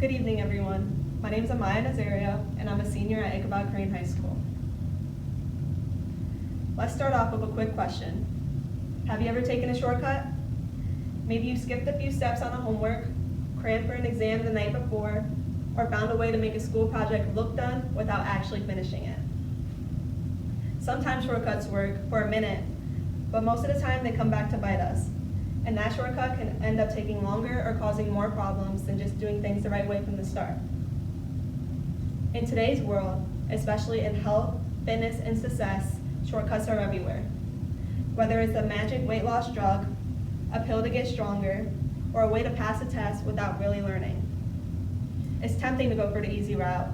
Good evening, everyone. My name is Amya Nazario, and I'm a senior at Ichabod Crane High School. Let's start off with a quick question. Have you ever taken a shortcut? Maybe you skipped a few steps on a homework, crammed for an exam the night before, or found a way to make a school project look done without actually finishing it. Sometimes shortcuts work for a minute, but most of the time they come back to bite us. And that shortcut can end up taking longer or causing more problems than just doing things the right way from the start. In today's world, especially in health, fitness, and success, shortcuts are everywhere. Whether it's a magic weight loss drug, a pill to get stronger, or a way to pass a test without really learning. It's tempting to go for the easy route.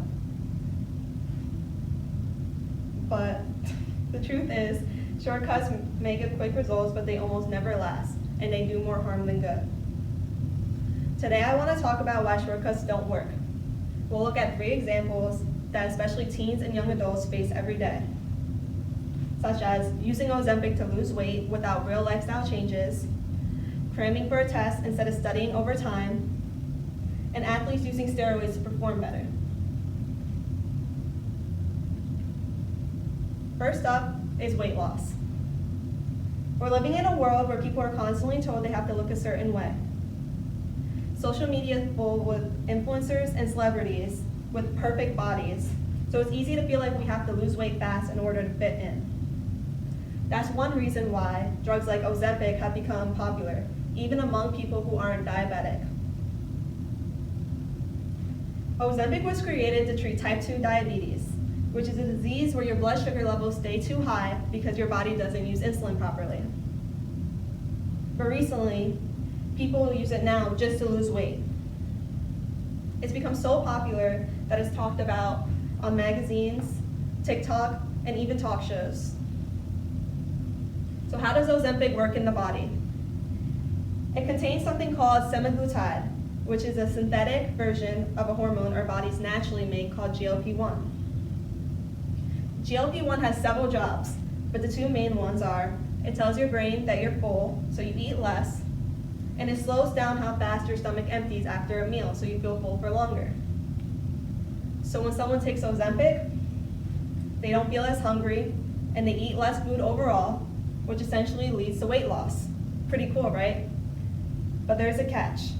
But the truth is, shortcuts may give quick results, but they almost never last, and they do more harm than good. Today I want to talk about why shortcuts don't work. We'll look at 3 examples that especially teens and young adults face every day, such as using Ozempic to lose weight without real lifestyle changes, cramming for a test instead of studying over time, and athletes using steroids to perform better. First up is weight loss. We're living in a world where people are constantly told they have to look a certain way. Social media is full with influencers and celebrities with perfect bodies, so it's easy to feel like we have to lose weight fast in order to fit in. That's one reason why drugs like Ozempic have become popular, even among people who aren't diabetic. Ozempic was created to treat type 2 diabetes, which is a disease where your blood sugar levels stay too high because your body doesn't use insulin properly. But recently, people use it now just to lose weight. It's become so popular that it's talked about on magazines, TikTok, and even talk shows. So how does Ozempic work in the body? It contains something called semaglutide, which is a synthetic version of a hormone our bodies naturally make called GLP-1. GLP-1 has several jobs, but the 2 main ones are, it tells your brain that you're full, so you eat less, and it slows down how fast your stomach empties after a meal, so you feel full for longer. So when someone takes Ozempic, they don't feel as hungry, and they eat less food overall, which essentially leads to weight loss. Pretty cool, right? But there's a catch.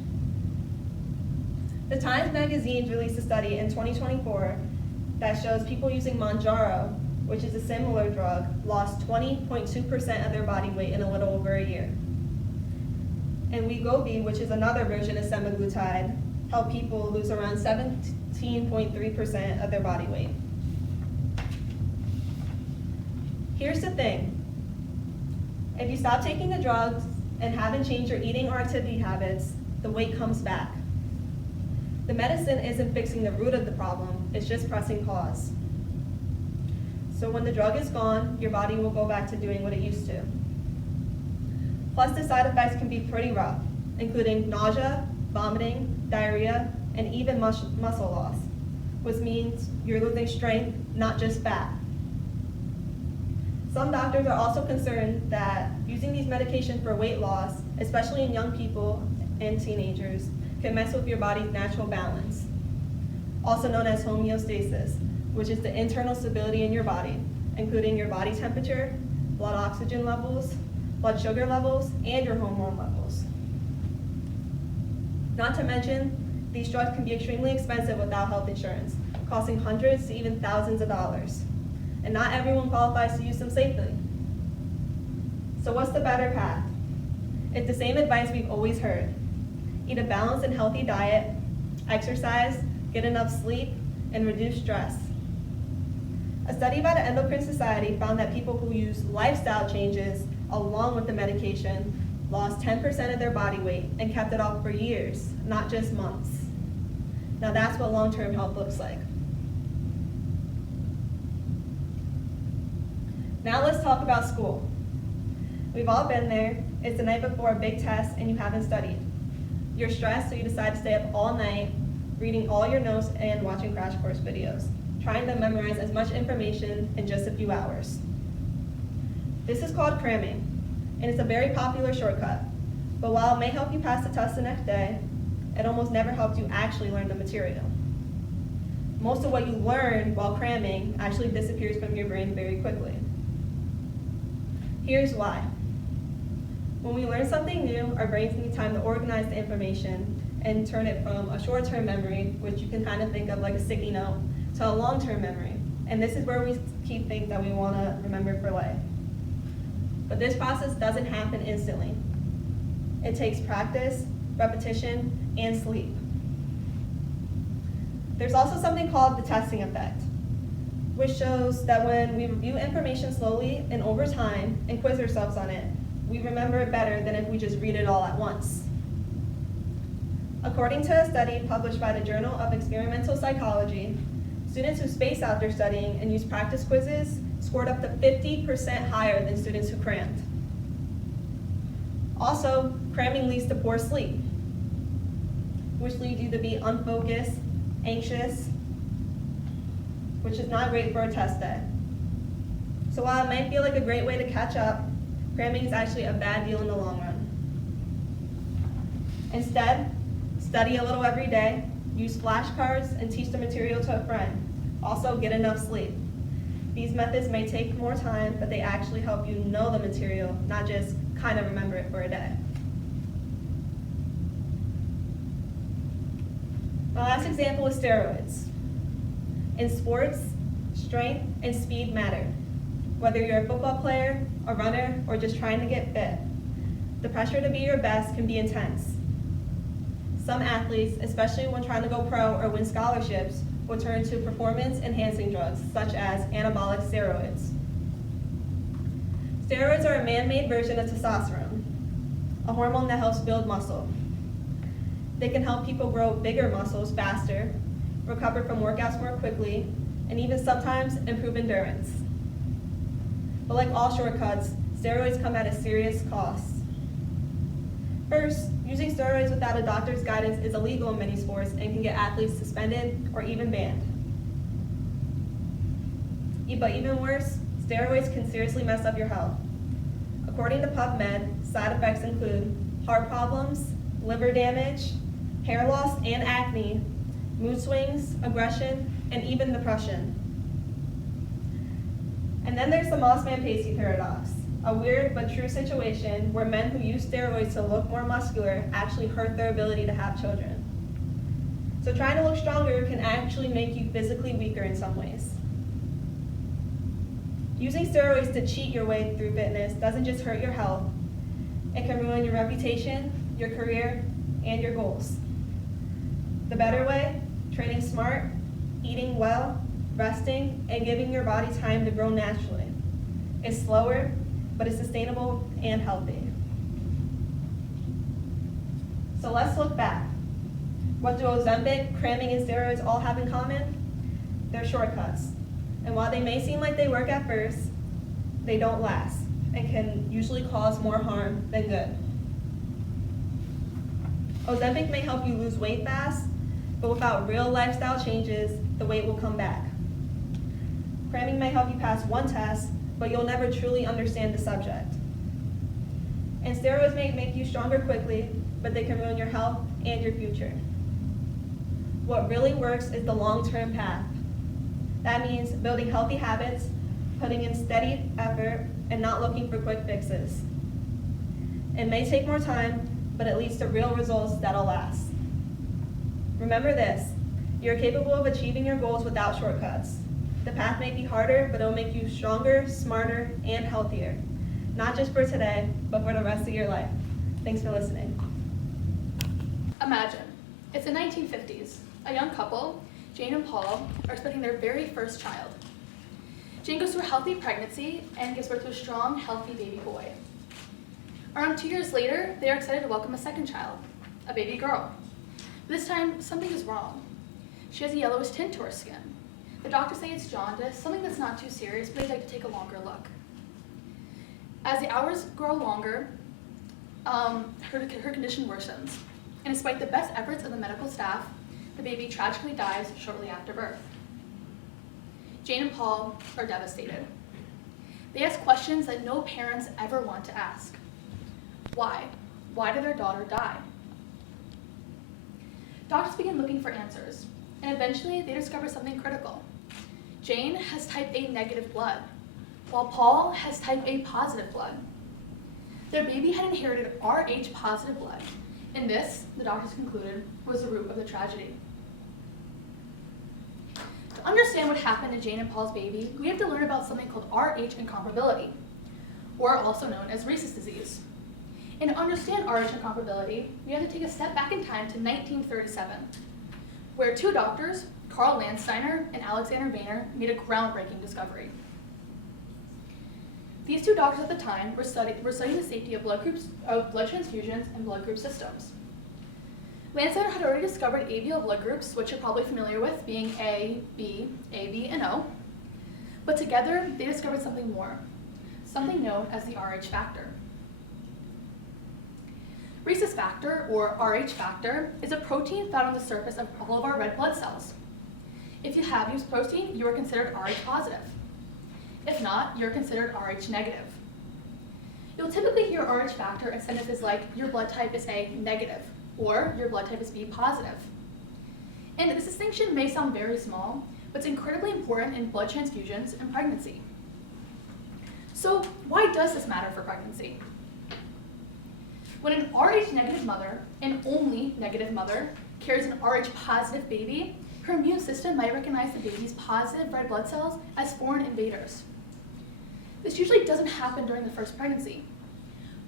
The Times magazine released a study in 2024 that shows people using Mounjaro, which is a similar drug, lost 20.2% of their body weight in a little over a year. And Wegovy, which is another version of semaglutide, helped people lose around 17.3% of their body weight. Here's the thing. If you stop taking the drugs and haven't changed your eating or activity habits, the weight comes back. The medicine isn't fixing the root of the problem, it's just pressing pause. So when the drug is gone, your body will go back to doing what it used to. Plus, the side effects can be pretty rough, including nausea, vomiting, diarrhea, and even muscle loss, which means you're losing strength, not just fat. Some doctors are also concerned that using these medications for weight loss, especially in young people and teenagers, can mess with your body's natural balance, also known as homeostasis, which is the internal stability in your body, including your body temperature, blood oxygen levels, blood sugar levels, and your hormone levels. Not to mention, these drugs can be extremely expensive without health insurance, costing hundreds to even thousands of dollars. And not everyone qualifies to use them safely. So what's the better path? It's the same advice we've always heard. Eat a balanced and healthy diet, exercise, get enough sleep, and reduce stress. A study by the Endocrine Society found that people who use lifestyle changes along with the medication lost 10% of their body weight and kept it off for years, not just months. Now that's what long-term health looks like. Now let's talk about school. We've all been there. It's the night before a big test and you haven't studied. You're stressed, so you decide to stay up all night, reading all your notes and watching crash course videos, trying to memorize as much information in just a few hours. This is called cramming, and it's a very popular shortcut. But while it may help you pass the test the next day, it almost never helps you actually learn the material. Most of what you learn while cramming actually disappears from your brain very quickly. Here's why. When we learn something new, our brains need time to organize the information and turn it from a short-term memory, which you can kind of think of like a sticky note, to a long-term memory. And this is where we keep things that we want to remember for life. But this process doesn't happen instantly. It takes practice, repetition, and sleep. There's also something called the testing effect, which shows that when we review information slowly and over time and quiz ourselves on it, we remember it better than if we just read it all at once. According to a study published by the Journal of Experimental Psychology, students who space out their studying and use practice quizzes scored up to 50% higher than students who crammed. Also, cramming leads to poor sleep, which leads you to be unfocused, anxious, which is not great for a test day. So while it might feel like a great way to catch up, cramming is actually a bad deal in the long run. Instead, study a little every day, use flashcards, and teach the material to a friend. Also, get enough sleep. These methods may take more time, but they actually help you know the material, not just kind of remember it for a day. My last example is steroids. In sports, strength and speed matter. Whether you're a football player, a runner, or just trying to get fit, the pressure to be your best can be intense. Some athletes, especially when trying to go pro or win scholarships, will turn to performance-enhancing drugs, such as anabolic steroids. Steroids are a man-made version of testosterone, a hormone that helps build muscle. They can help people grow bigger muscles faster, recover from workouts more quickly, and even sometimes improve endurance. But like all shortcuts, steroids come at a serious cost. First, using steroids without a doctor's guidance is illegal in many sports and can get athletes suspended or even banned. But even worse, steroids can seriously mess up your health. According to PubMed, side effects include heart problems, liver damage, hair loss and acne, mood swings, aggression, and even depression. And then there's the Moss Man Pacey paradox, a weird but true situation where men who use steroids to look more muscular actually hurt their ability to have children. So trying to look stronger can actually make you physically weaker in some ways. Using steroids to cheat your way through fitness doesn't just hurt your health, it can ruin your reputation, your career, and your goals. The better way, training smart, eating well, resting, and giving your body time to grow naturally. It's slower, but it's sustainable and healthy. So let's look back. What do Ozempic, cramming, and steroids all have in common? They're shortcuts. And while they may seem like they work at first, they don't last and can usually cause more harm than good. Ozempic may help you lose weight fast, but without real lifestyle changes, the weight will come back. Cramming may help you pass one test, but you'll never truly understand the subject. And steroids may make you stronger quickly, but they can ruin your health and your future. What really works is the long-term path. That means building healthy habits, putting in steady effort, and not looking for quick fixes. It may take more time, but it leads to real results that'll last. Remember this, you're capable of achieving your goals without shortcuts. The path may be harder, but it'll make you stronger, smarter, and healthier. Not just for today, but for the rest of your life. Thanks for listening. Imagine, it's the 1950s. A young couple, Jane and Paul, are expecting their very first child. Jane goes through a healthy pregnancy and gives birth to a strong, healthy baby boy. Around 2 years later, they are excited to welcome a second child, a baby girl. This time, something is wrong. She has a yellowish tint to her skin. The doctors say it's jaundice, something that's not too serious, but they'd like to take a longer look. As the hours grow longer, her condition worsens. And despite the best efforts of the medical staff, the baby tragically dies shortly after birth. Jane and Paul are devastated. They ask questions that no parents ever want to ask. Why? Why did their daughter die? doctors began looking for answers, and eventually they discovered something critical. Jane has type A negative blood, while Paul has type A positive blood. Their baby had inherited Rh positive blood, and this, the doctors concluded, was the root of the tragedy. To understand what happened to Jane and Paul's baby, we have to learn about something called Rh incomparability, or also known as Rhesus disease. And to understand Rh incomparability, we have to take a step back in time to 1937, where two doctors, Carl Landsteiner and Alexander Weiner, made a groundbreaking discovery. These two doctors at the time were studying the safety of blood transfusions and blood group systems. Landsteiner had already discovered ABL blood groups, which you're probably familiar with, being A, B, AB, and O. But together, they discovered something more, something known as the Rh factor. Rhesus factor, or Rh factor, is a protein found on the surface of all of our red blood cells. If you have used protein, you are considered Rh positive. If not, you're considered Rh negative. You'll typically hear Rh factor in sentences like, your blood type is A negative, or your blood type is B positive. And this distinction may sound very small, but it's incredibly important in blood transfusions and pregnancy. So why does this matter for pregnancy? When an Rh negative mother, and only negative mother, carries an Rh positive baby, her immune system might recognize the baby's positive red blood cells as foreign invaders. This usually doesn't happen during the first pregnancy.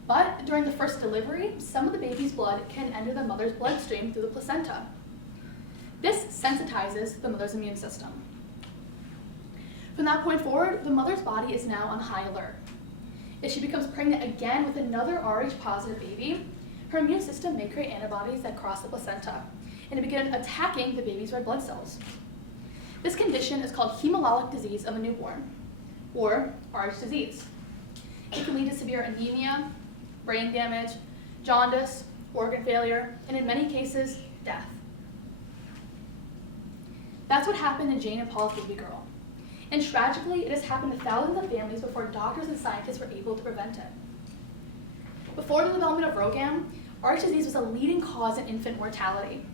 But during the first delivery, some of the baby's blood can enter the mother's bloodstream through the placenta. This sensitizes the mother's immune system. From that point forward, the mother's body is now on high alert. If she becomes pregnant again with another Rh positive baby, her immune system may create antibodies that cross the placenta and begin attacking the baby's red blood cells. This condition is called hemolytic disease of a newborn, or Rh disease. It can lead to severe anemia, brain damage, jaundice, organ failure, and in many cases, death. That's what happened to Jane and Paul's baby girl. And tragically, it has happened to thousands of families before doctors and scientists were able to prevent it. Before the development of RhoGAM, Rh disease was a leading cause in infant mortality.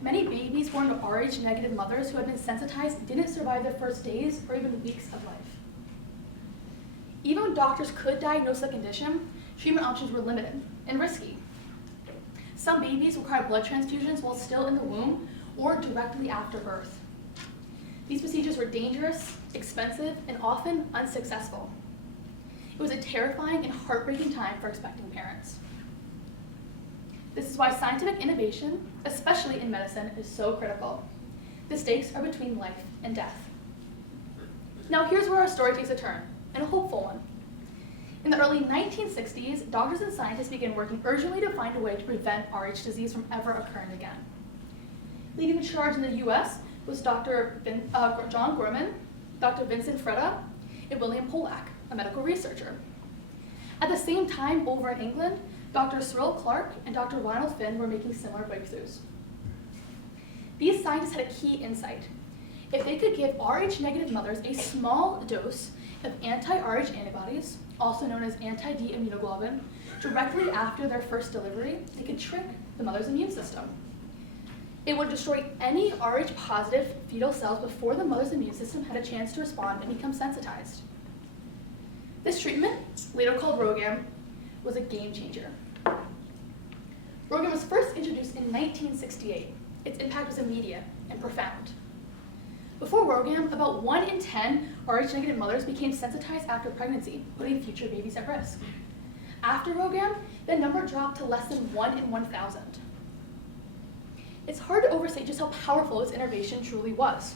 Many babies born to Rh negative mothers who had been sensitized didn't survive their first days or even weeks of life. Even when doctors could diagnose the condition, treatment options were limited and risky. Some babies required blood transfusions while still in the womb or directly after birth. These procedures were dangerous, expensive, and often unsuccessful. It was a terrifying and heartbreaking time for expecting parents. This is why scientific innovation, especially in medicine, is so critical. The stakes are between life and death. Now here's where our story takes a turn, and a hopeful one. In the early 1960s, doctors and scientists began working urgently to find a way to prevent Rh disease from ever occurring again. Leading the charge in the US was Dr. John Gorman, Dr. Vincent Freda, and William Pollack, a medical researcher. At the same time, over in England, Dr. Cyril Clarke and Dr. Ronald Finn were making similar breakthroughs. These scientists had a key insight. If they could give Rh negative mothers a small dose of anti-Rh antibodies, also known as anti-D immunoglobulin, directly after their first delivery, they could trick the mother's immune system. It would destroy any Rh positive fetal cells before the mother's immune system had a chance to respond and become sensitized. This treatment, later called RhoGAM, was a game changer. RhoGAM was first introduced in 1968. Its impact was immediate and profound. Before RhoGAM, about 1 in 10 Rh negative mothers became sensitized after pregnancy, putting future babies at risk. After RhoGAM, the number dropped to less than 1 in 1,000. It's hard to overstate just how powerful this innovation truly was.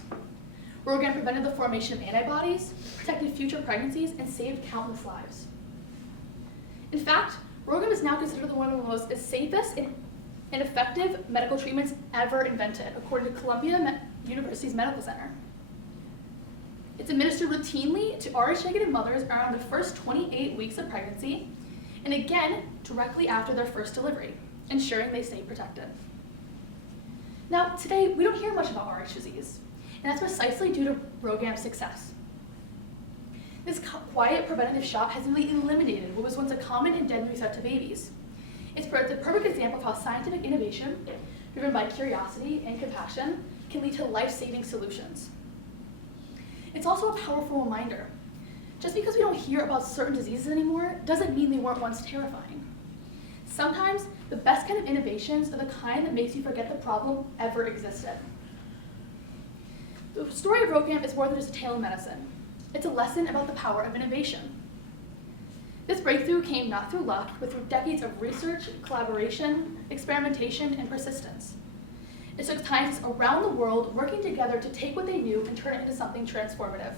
RhoGAM prevented the formation of antibodies, protected future pregnancies, and saved countless lives. In fact, RhoGAM is now considered one of the most safest and effective medical treatments ever invented, according to Columbia University's Medical Center. It's administered routinely to Rh negative mothers around the first 28 weeks of pregnancy, and again, directly after their first delivery, ensuring they stay protected. Now, today, we don't hear much about Rh disease, and that's precisely due to RhoGAM's success. This quiet preventative shot has really eliminated what was once a common and deadly threat to babies. It's the perfect example of how scientific innovation, driven by curiosity and compassion, can lead to life-saving solutions. It's also a powerful reminder. Just because we don't hear about certain diseases anymore doesn't mean they weren't once terrifying. Sometimes the best kind of innovations are the kind that makes you forget the problem ever existed. The story of RhoGAM is more than just a tale of medicine. It's a lesson about the power of innovation. This breakthrough came not through luck, but through decades of research, collaboration, experimentation, and persistence. It took scientists around the world working together to take what they knew and turn it into something transformative.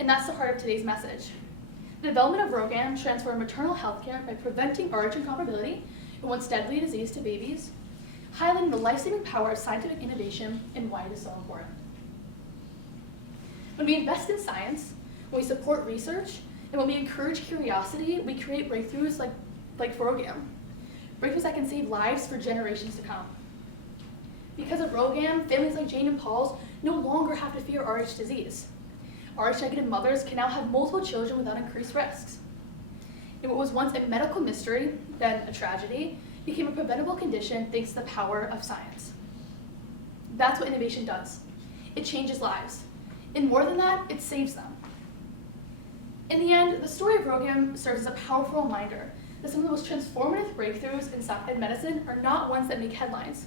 And that's the heart of today's message. The development of RhoGAM transformed maternal health care by preventing RH incomparability, a once deadly disease to babies, highlighting the life-saving power of scientific innovation and why it is so important. When we invest in science, when we support research, and when we encourage curiosity, we create breakthroughs like RhoGAM, breakthroughs that can save lives for generations to come. Because of RhoGAM, families like Jane and Paul's no longer have to fear RH disease. RH-negative mothers can now have multiple children without increased risks. And what was once a medical mystery, then a tragedy, became a preventable condition thanks to the power of science. That's what innovation does. It changes lives. And more than that, it saves them. In the end, the story of RhoGAM serves as a powerful reminder that some of the most transformative breakthroughs in medicine are not ones that make headlines,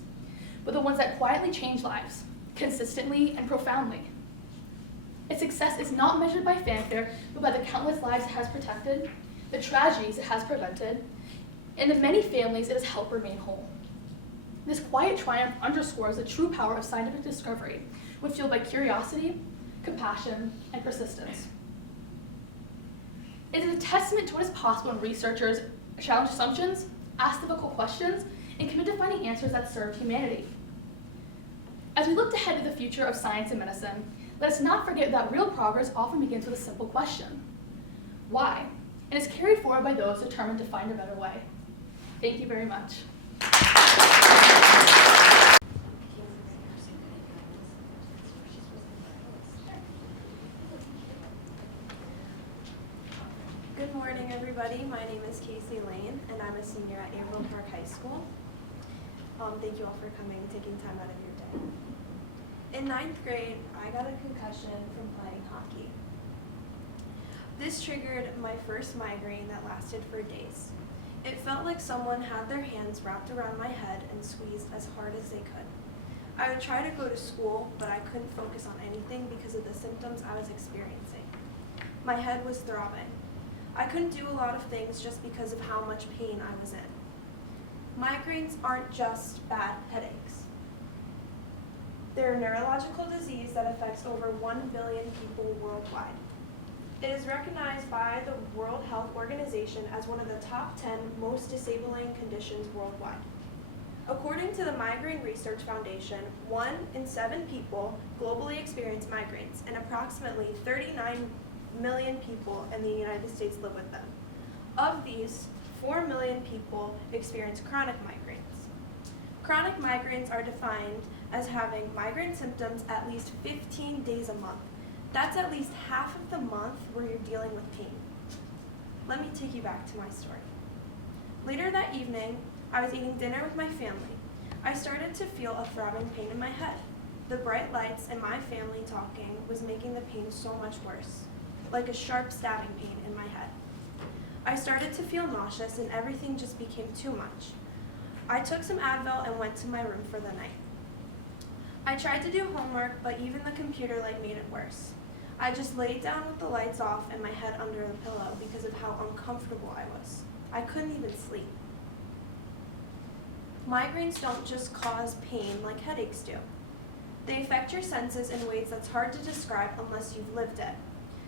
but the ones that quietly change lives, consistently and profoundly. Its success is not measured by fanfare, but by the countless lives it has protected, the tragedies it has prevented, and the many families it has helped remain whole. This quiet triumph underscores the true power of scientific discovery, when fueled by curiosity, compassion, and persistence. It is a testament to what is possible when researchers challenge assumptions, ask difficult questions, and commit to finding answers that serve humanity. As we look ahead to the future of science and medicine, let us not forget that real progress often begins with a simple question: why? And is carried forward by those determined to find a better way. Thank you very much. Good morning, everybody. My name is Kaysie and I'm a senior at Averill Park High School. Thank you all for coming and taking time out of your day. In 9th grade, I got a concussion from playing hockey. This triggered my first migraine that lasted for days. It felt like someone had their hands wrapped around my head and squeezed as hard as they could. I would try to go to school, but I couldn't focus on anything because of the symptoms I was experiencing. My head was throbbing. I couldn't do a lot of things just because of how much pain I was in. Migraines aren't just bad headaches. They're a neurological disease that affects over 1 billion people worldwide. It is recognized by the World Health Organization as one of the top 10 most disabling conditions worldwide. According to the Migraine Research Foundation, 1 in 7 people globally experience migraines, and approximately 39 million people in the United States live with them. Of these, 4 million people experience chronic migraines. Chronic migraines are defined as having migraine symptoms at least 15 days a month. That's at least half of the month where you're dealing with pain. Let me take you back to my story. Later that evening, I was eating dinner with my family. I started to feel a throbbing pain in my head. The bright lights and my family talking was making the pain so much worse, like a sharp stabbing pain in my head. I started to feel nauseous and everything just became too much. I took some Advil and went to my room for the night. I tried to do homework, but even the computer light made it worse. I just laid down with the lights off and my head under the pillow because of how uncomfortable I was. I couldn't even sleep. Migraines don't just cause pain like headaches do. They affect your senses in ways that's hard to describe unless you've lived it.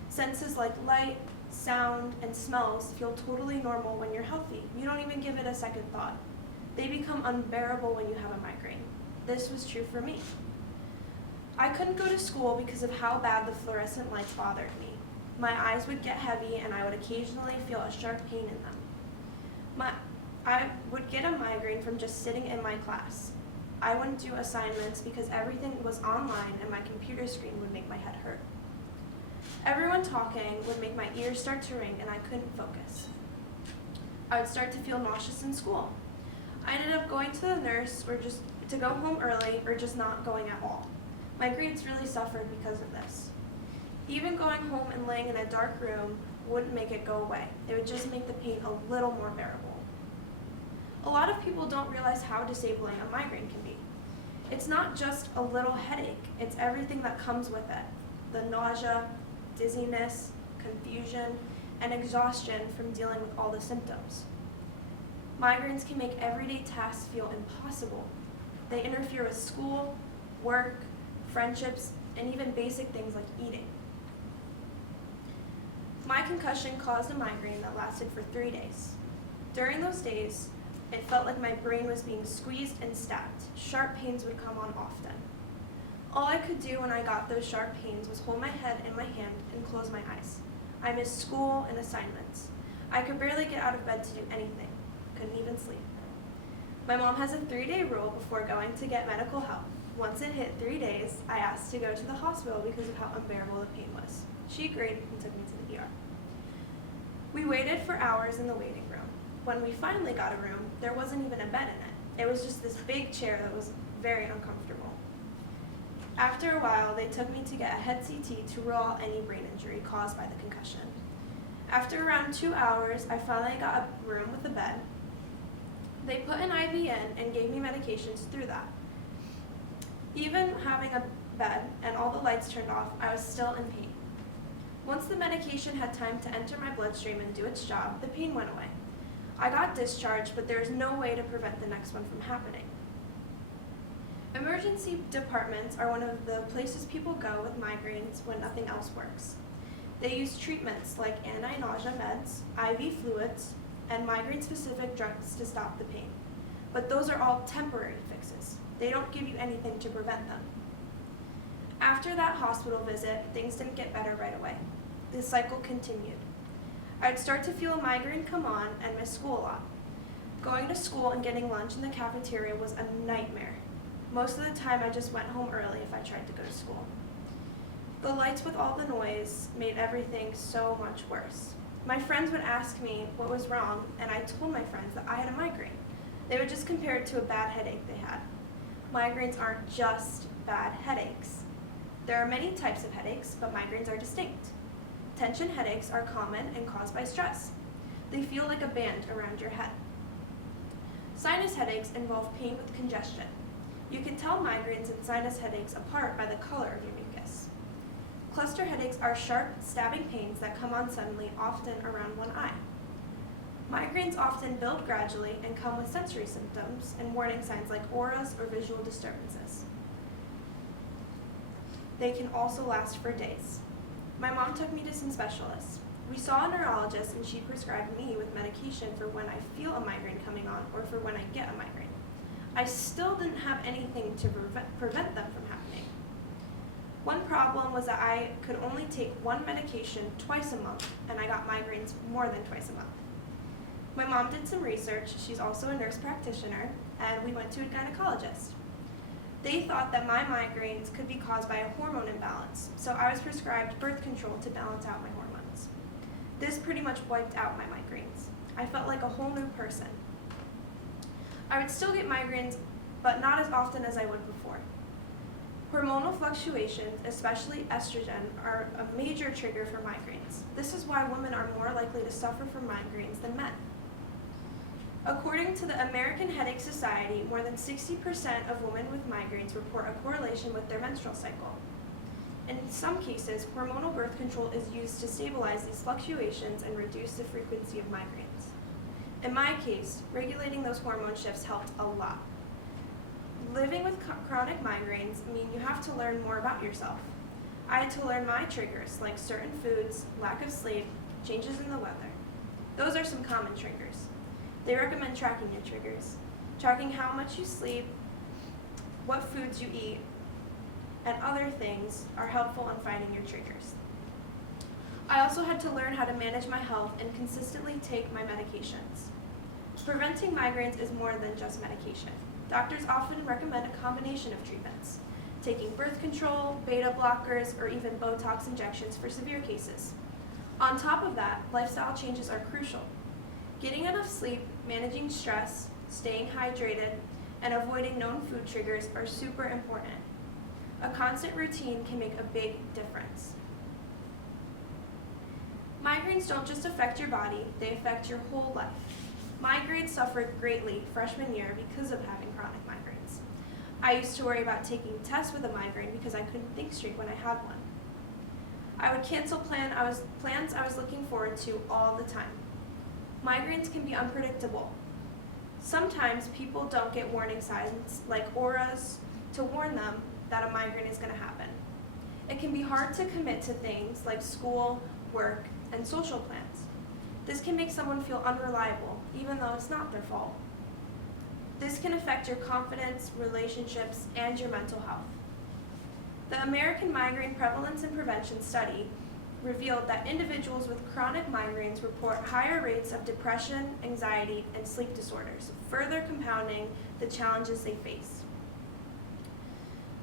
Senses like light, sound, and smells feel totally normal when you're healthy. You don't even give it a second thought. They become unbearable when you have a migraine. This was true for me. I couldn't go to school because of how bad the fluorescent lights bothered me. My eyes would get heavy and I would occasionally feel a sharp pain in them. I would get a migraine from just sitting in my class. I wouldn't do assignments because everything was online and my computer screen would make my head hurt. Everyone talking would make my ears start to ring and I couldn't focus. I would start to feel nauseous in school. I ended up going to the nurse or just to go home early or just not going at all. My grades really suffered because of this. Even going home and laying in a dark room wouldn't make it go away. It would just make the pain a little more bearable. A lot of people don't realize how disabling a migraine can be. It's not just a little headache, it's everything that comes with it. The nausea, dizziness, confusion, and exhaustion from dealing with all the symptoms. Migraines can make everyday tasks feel impossible. They interfere with school, work, friendships, and even basic things like eating. My concussion caused a migraine that lasted for 3 days. During those days, it felt like my brain was being squeezed and stabbed. Sharp pains would come on often. All I could do when I got those sharp pains was hold my head in my hand and close my eyes. I missed school and assignments. I could barely get out of bed to do anything. Couldn't even sleep. My mom has a 3-day rule before going to get medical help. Once it hit 3 days, I asked to go to the hospital because of how unbearable the pain was. She agreed and took me to the ER. We waited for hours in the waiting room. When we finally got a room, there wasn't even a bed in it. It was just this big chair that was very uncomfortable. After a while, they took me to get a head CT to rule out any brain injury caused by the concussion. After around 2 hours, I finally got a room with a bed. They put an IV in and gave me medications through that. Even having a bed and all the lights turned off, I was still in pain. Once the medication had time to enter my bloodstream and do its job, the pain went away. I got discharged, but there is no way to prevent the next one from happening. Emergency departments are one of the places people go with migraines when nothing else works. They use treatments like anti-nausea meds, IV fluids, and migraine-specific drugs to stop the pain. But those are all temporary fixes. They don't give you anything to prevent them. After that hospital visit, things didn't get better right away. The cycle continued. I'd start to feel a migraine come on and miss school a lot. Going to school and getting lunch in the cafeteria was a nightmare. Most of the time I just went home early if I tried to go to school. The lights with all the noise made everything so much worse. My friends would ask me what was wrong, and I told my friends that I had a migraine. They would just compare it to a bad headache they had. Migraines aren't just bad headaches. There are many types of headaches, but migraines are distinct. Tension headaches are common and caused by stress. They feel like a band around your head. Sinus headaches involve pain with congestion. You can tell migraines and sinus headaches apart by the color of your mucus. Cluster headaches are sharp, stabbing pains that come on suddenly, often around one eye. Migraines often build gradually and come with sensory symptoms and warning signs like auras or visual disturbances. They can also last for days. My mom took me to some specialists. We saw a neurologist and she prescribed me with medication for when I feel a migraine coming on or for when I get a migraine. I still didn't have anything to prevent them from happening. One problem was that I could only take one medication twice a month, and I got migraines more than twice a month. My mom did some research. She's also a nurse practitioner, and we went to a gynecologist. They thought that my migraines could be caused by a hormone imbalance, so I was prescribed birth control to balance out my hormones. This pretty much wiped out my migraines. I felt like a whole new person. I would still get migraines, but not as often as I would before. Hormonal fluctuations, especially estrogen, are a major trigger for migraines. This is why women are more likely to suffer from migraines than men. According to the American Headache Society, more than 60% of women with migraines report a correlation with their menstrual cycle. In some cases, hormonal birth control is used to stabilize these fluctuations and reduce the frequency of migraines. In my case, regulating those hormone shifts helped a lot. Living with chronic migraines mean you have to learn more about yourself. I had to learn my triggers, like certain foods, lack of sleep, changes in the weather. Those are some common triggers. They recommend tracking your triggers, tracking how much you sleep, what foods you eat, and other things are helpful in finding your triggers. I also had to learn how to manage my health and consistently take my medications. Preventing migraines is more than just medication. Doctors often recommend a combination of treatments, taking birth control, beta blockers, or even Botox injections for severe cases. On top of that, lifestyle changes are crucial. Getting enough sleep, managing stress, staying hydrated, and avoiding known food triggers are super important. A constant routine can make a big difference. Migraines don't just affect your body, they affect your whole life. My grades suffered greatly freshman year because of having chronic migraines. I used to worry about taking tests with a migraine because I couldn't think straight when I had one. I would cancel plans I was looking forward to all the time. Migraines can be unpredictable. Sometimes people don't get warning signs like auras to warn them that a migraine is going to happen. It can be hard to commit to things like school, work, and social plans. This can make someone feel unreliable, even though it's not their fault. This can affect your confidence, relationships, and your mental health. The American Migraine Prevalence and Prevention Study revealed that individuals with chronic migraines report higher rates of depression, anxiety, and sleep disorders, further compounding the challenges they face.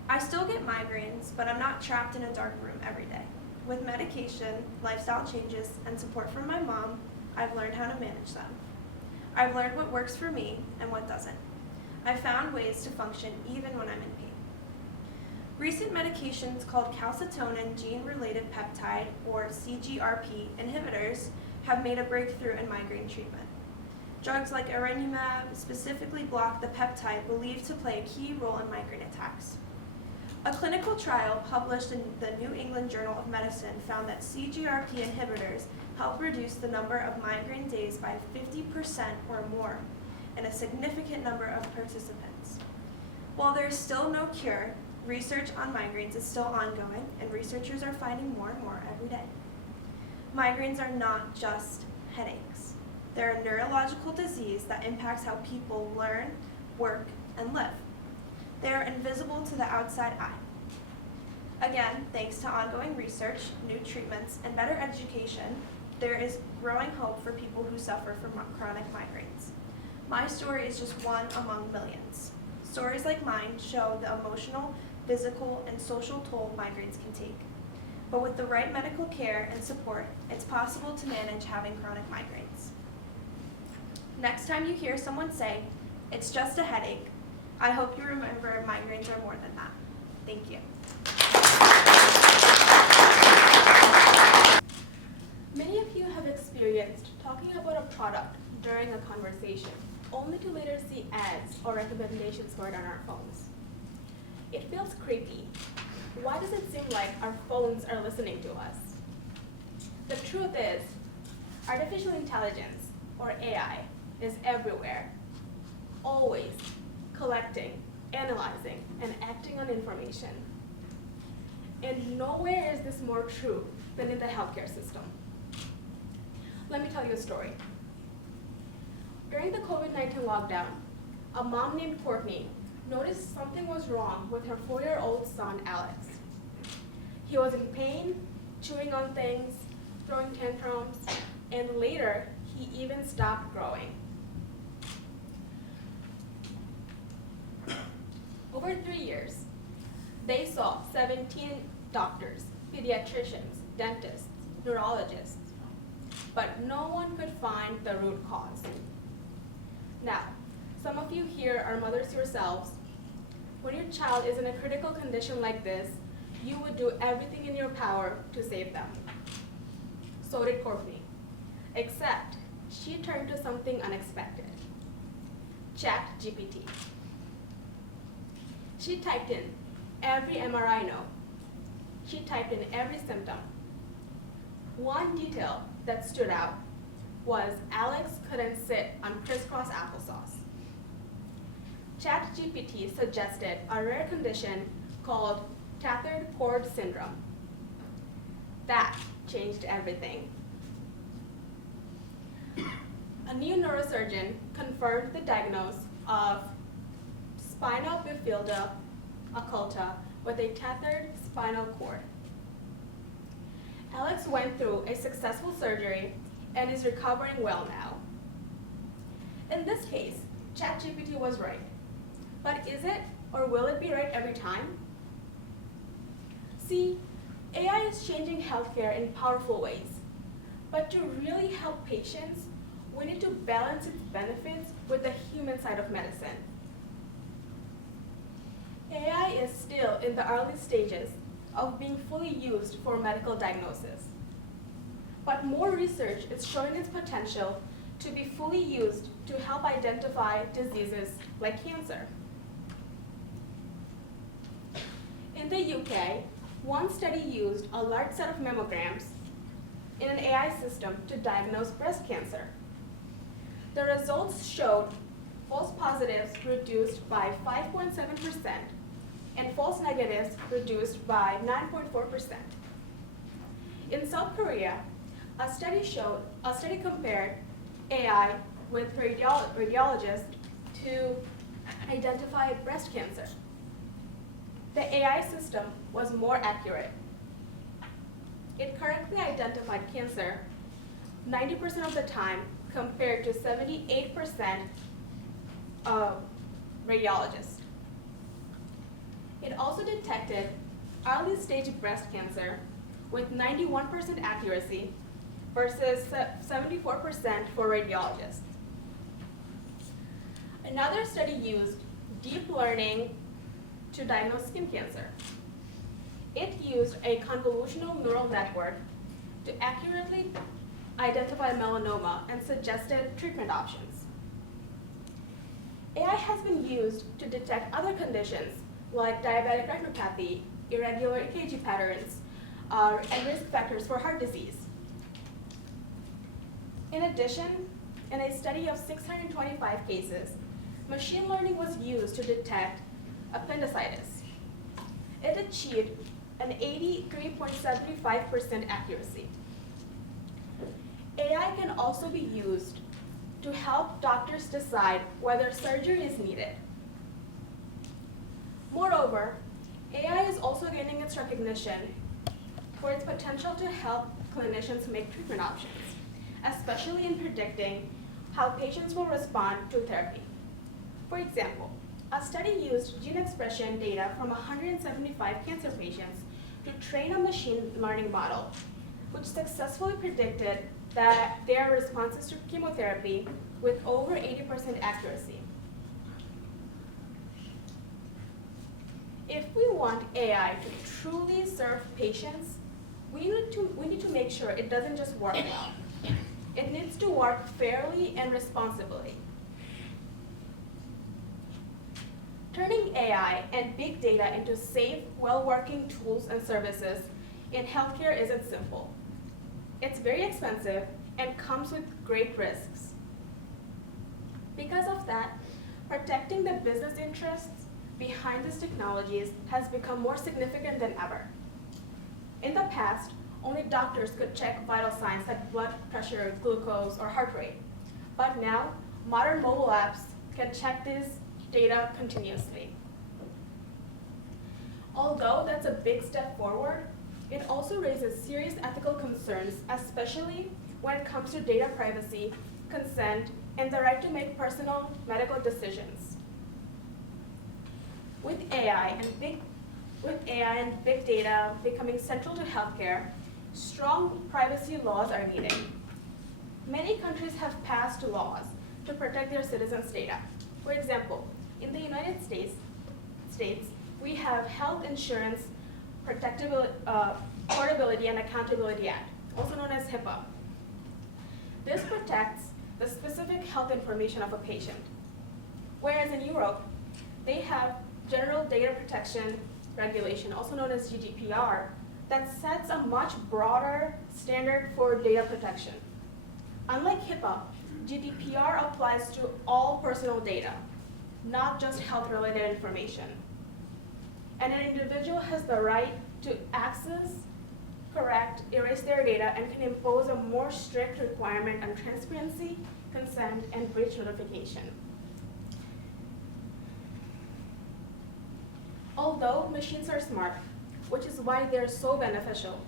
I still get migraines, but I'm not trapped in a dark room every day. With medication, lifestyle changes, and support from my mom, I've learned how to manage them. I've learned what works for me and what doesn't. I've found ways to function even when I'm in pain. Recent medications called calcitonin gene-related peptide, or CGRP, inhibitors have made a breakthrough in migraine treatment. Drugs like arenumab specifically block the peptide believed to play a key role in migraine attacks. A clinical trial published in the New England Journal of Medicine found that CGRP inhibitors help reduce the number of migraine days by 50% or more in a significant number of participants. While there is still no cure, research on migraines is still ongoing, and researchers are finding more and more every day. Migraines are not just headaches. They're a neurological disease that impacts how people learn, work, and live. They are invisible to the outside eye. Again, thanks to ongoing research, new treatments, and better education, there is growing hope for people who suffer from chronic migraines. My story is just one among millions. Stories like mine show the emotional, physical, and social toll migraines can take. But with the right medical care and support, it's possible to manage having chronic migraines. Next time you hear someone say, "It's just a headache," I hope you remember migraines are more than that. Thank you. Many of you have experienced talking about a product during a conversation, only to later see ads or recommendations for it on our phones. It feels creepy. Why does it seem like our phones are listening to us? The truth is, artificial intelligence, or AI, is everywhere, always collecting, analyzing, and acting on information. And nowhere is this more true than in the healthcare system. Let me tell you a story. During the COVID-19 lockdown, a mom named Courtney noticed something was wrong with her 4-year-old son, Alex. He was in pain, chewing on things, throwing tantrums, and later, he even stopped growing. Over 3 years, they saw 17 doctors, pediatricians, dentists, neurologists, but no one could find the root cause. Now, some of you here are mothers yourselves. When your child is in a critical condition like this, you would do everything in your power to save them. So did Courtney, except she turned to something unexpected: ChatGPT. She typed in every MRI note. She typed in every symptom. One detail that stood out was Alex couldn't sit on crisscross applesauce. ChatGPT suggested a rare condition called Tattered cord syndrome. That changed everything. A new neurosurgeon confirmed the diagnosis of spinal bifida occulta with a tethered spinal cord. Alex went through a successful surgery and is recovering well now. In this case, ChatGPT was right. But is it, or will it be right every time? See, AI is changing healthcare in powerful ways. But to really help patients, we need to balance its benefits with the human side of medicine. AI is still in the early stages of being fully used for medical diagnosis. But more research is showing its potential to be fully used to help identify diseases like cancer. In the UK, one study used a large set of mammograms in an AI system to diagnose breast cancer. The results showed false positives reduced by 5.7% and false negatives reduced by 9.4%. In South Korea, a study compared AI with radiologists to identify breast cancer. The AI system was more accurate. It correctly identified cancer 90% of the time compared to 78% of radiologists. It also detected early stage breast cancer with 91% accuracy versus 74% for radiologists. Another study used deep learning to diagnose skin cancer. It used a convolutional neural network to accurately identify melanoma and suggested treatment options. AI has been used to detect other conditions like diabetic retinopathy, irregular EKG patterns, and risk factors for heart disease. In addition, in a study of 625 cases, machine learning was used to detect appendicitis. It achieved an 83.75% accuracy. AI can also be used to help doctors decide whether surgery is needed. Moreover, AI is also gaining its recognition for its potential to help clinicians make treatment options, especially in predicting how patients will respond to therapy. For example, a study used gene expression data from 175 cancer patients to train a machine learning model, which successfully predicted that their responses to chemotherapy with over 80% accuracy. If we want AI to truly serve patients, we need to make sure it doesn't just work well. It needs to work fairly and responsibly. Turning AI and big data into safe, well-working tools and services in healthcare isn't simple. It's very expensive and comes with great risks. Because of that, protecting the business interests behind these technologies has become more significant than ever. In the past, only doctors could check vital signs like blood pressure, glucose, or heart rate. But now, modern mobile apps can check this data continuously. Although that's a big step forward, it also raises serious ethical concerns, especially when it comes to data privacy, consent, and the right to make personal medical decisions. With AI and big data becoming central to healthcare, strong privacy laws are needed. Many countries have passed laws to protect their citizens' data. For example, in the United States, we have Health Insurance Portability and Accountability Act, also known as HIPAA. This protects the specific health information of a patient. Whereas in Europe, they have General Data Protection Regulation, also known as GDPR, that sets a much broader standard for data protection. Unlike HIPAA, GDPR applies to all personal data, not just health-related information. And an individual has the right to access, correct, erase their data, and can impose a more strict requirement on transparency, consent, and breach notification. Although machines are smart, which is why they're so beneficial,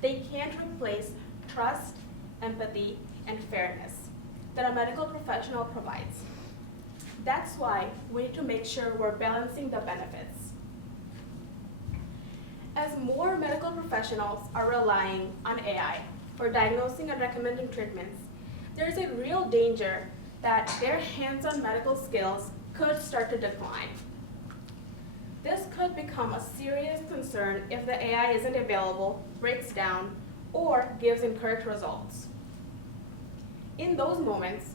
they can't replace trust, empathy, and fairness that a medical professional provides. That's why we need to make sure we're balancing the benefits. As more medical professionals are relying on AI for diagnosing and recommending treatments, there's a real danger that their hands-on medical skills could start to decline. This could become a serious concern if the AI isn't available, breaks down, or gives incorrect results. In those moments,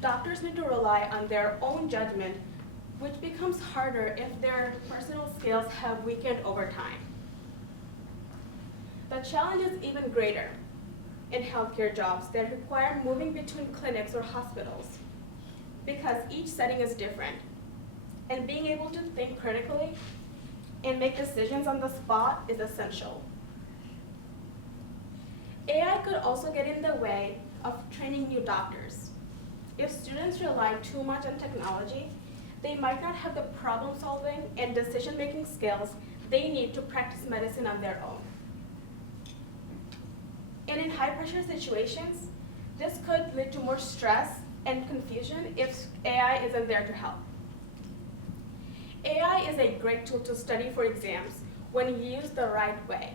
doctors need to rely on their own judgment, which becomes harder if their personal skills have weakened over time. The challenge is even greater in healthcare jobs that require moving between clinics or hospitals, because each setting is different, and being able to think critically and make decisions on the spot is essential. AI could also get in the way of training new doctors. If students rely too much on technology, they might not have the problem-solving and decision-making skills they need to practice medicine on their own. And in high-pressure situations, this could lead to more stress and confusion if AI isn't there to help. AI is a great tool to study for exams when used the right way.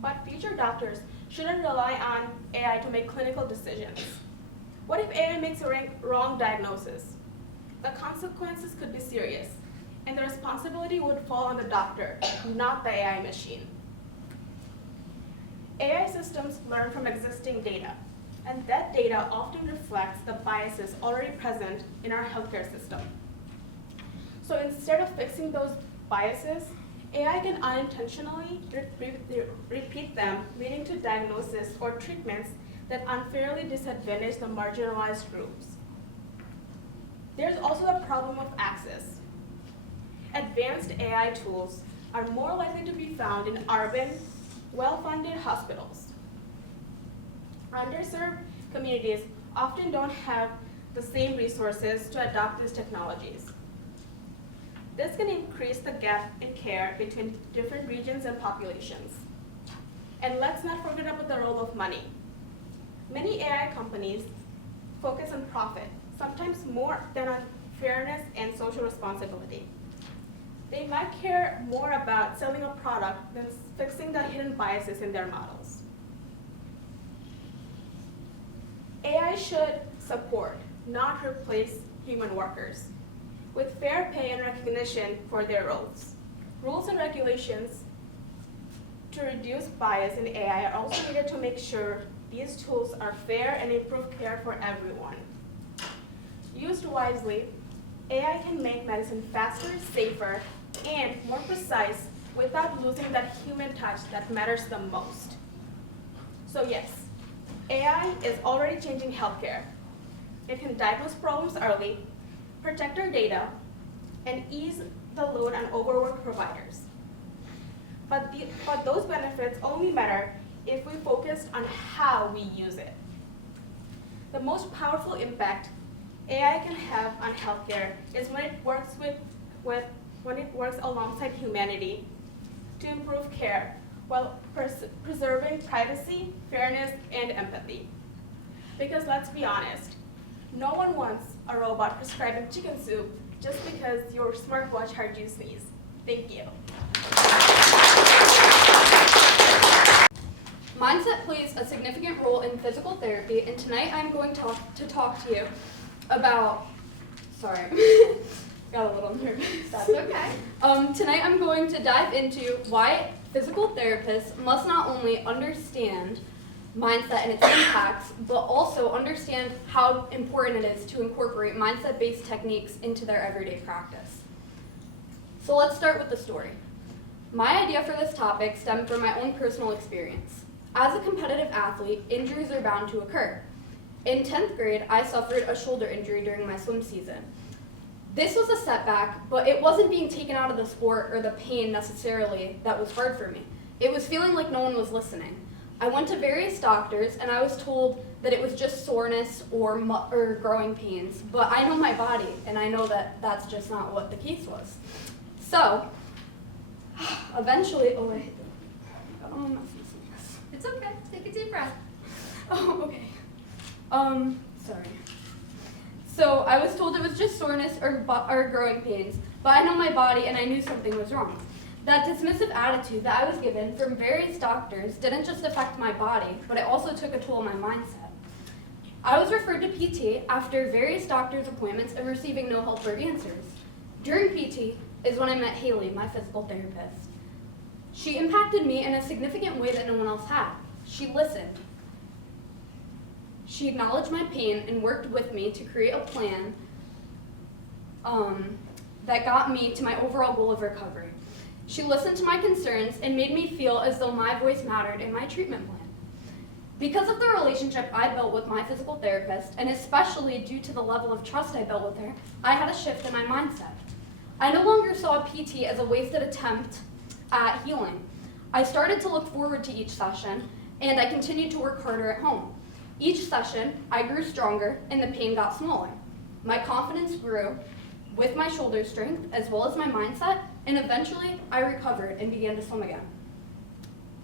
But future doctors shouldn't rely on AI to make clinical decisions. What if AI makes a wrong diagnosis? The consequences could be serious, and the responsibility would fall on the doctor, not the AI machine. AI systems learn from existing data, and that data often reflects the biases already present in our healthcare system. So instead of fixing those biases, AI can unintentionally repeat them, leading to diagnosis or treatments that unfairly disadvantage the marginalized groups. There's also the problem of access. Advanced AI tools are more likely to be found in urban, well-funded hospitals. Underserved communities often don't have the same resources to adopt these technologies. This can increase the gap in care between different regions and populations. And let's not forget about the role of money. Many AI companies focus on profit, sometimes more than on fairness and social responsibility. They might care more about selling a product than fixing the hidden biases in their models. AI should support, not replace, human workers, with fair pay and recognition for their roles. Rules and regulations to reduce bias in AI are also needed to make sure these tools are fair and improve care for everyone. Used wisely, AI can make medicine faster, safer, and more precise without losing that human touch that matters the most. So yes, AI is already changing healthcare. It can diagnose problems early, protect our data, and ease the load on overworked providers. But those benefits only matter if we focus on how we use it. The most powerful impact AI can have on healthcare is when it works when it works alongside humanity to improve care while preserving privacy, fairness, and empathy. Because let's be honest, no one wants a robot prescribing chicken soup just because your smartwatch heard you sneeze. Thank you. Mindset plays a significant role in physical therapy, and tonight I'm going to talk to you about, sorry, got a little nervous. That's okay. Tonight I'm going to dive into why physical therapists must not only understand mindset and its impacts, but also understand how important it is to incorporate mindset-based techniques into their everyday practice. So let's start with the story. My idea for this topic stemmed from my own personal experience. As a competitive athlete, injuries are bound to occur. In 10th grade, I suffered a shoulder injury during my swim season. This was a setback, but it wasn't being taken out of the sport or the pain necessarily that was hard for me. It was feeling like no one was listening. I went to various doctors, and I was told that it was just soreness or growing pains, but I know my body, and I know that that's just not what the case was. So, eventually, It's okay. Take a deep breath. Oh, okay. Sorry. So I was told it was just soreness or growing pains, but I know my body and I knew something was wrong. That dismissive attitude that I was given from various doctors didn't just affect my body, but it also took a toll on my mindset. I was referred to PT after various doctor's appointments and receiving no help or answers. During PT, is when I met Haley, my physical therapist. She impacted me in a significant way that no one else had. She listened. She acknowledged my pain and worked with me to create a plan that got me to my overall goal of recovery. She listened to my concerns and made me feel as though my voice mattered in my treatment plan. Because of the relationship I built with my physical therapist, and especially due to the level of trust I built with her, I had a shift in my mindset. I no longer saw PT as a wasted attempt at healing. I started to look forward to each session, and I continued to work harder at home. Each session, I grew stronger and the pain got smaller. My confidence grew with my shoulder strength as well as my mindset, and eventually I recovered and began to swim again.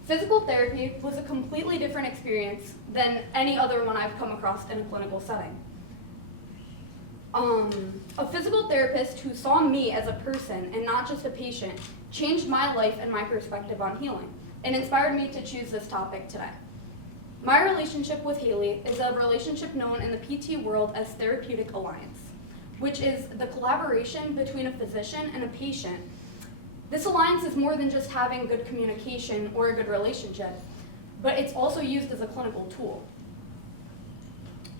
Physical therapy was a completely different experience than any other one I've come across in a clinical setting. A physical therapist who saw me as a person and not just a patient changed my life and my perspective on healing and inspired me to choose this topic today. My relationship with Haley is a relationship known in the PT world as therapeutic alliance, which is the collaboration between a physician and a patient. This alliance is more than just having good communication or a good relationship, but it's also used as a clinical tool.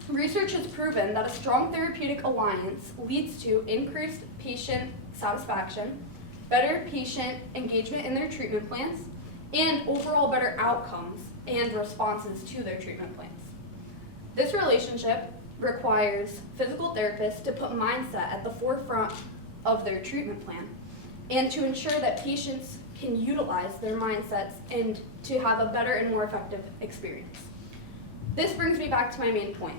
Research has proven that a strong therapeutic alliance leads to increased patient satisfaction, better patient engagement in their treatment plans, and overall better outcomes and responses to their treatment plans. This relationship requires physical therapists to put mindset at the forefront of their treatment plan and to ensure that patients can utilize their mindsets and to have a better and more effective experience. This brings me back to my main point.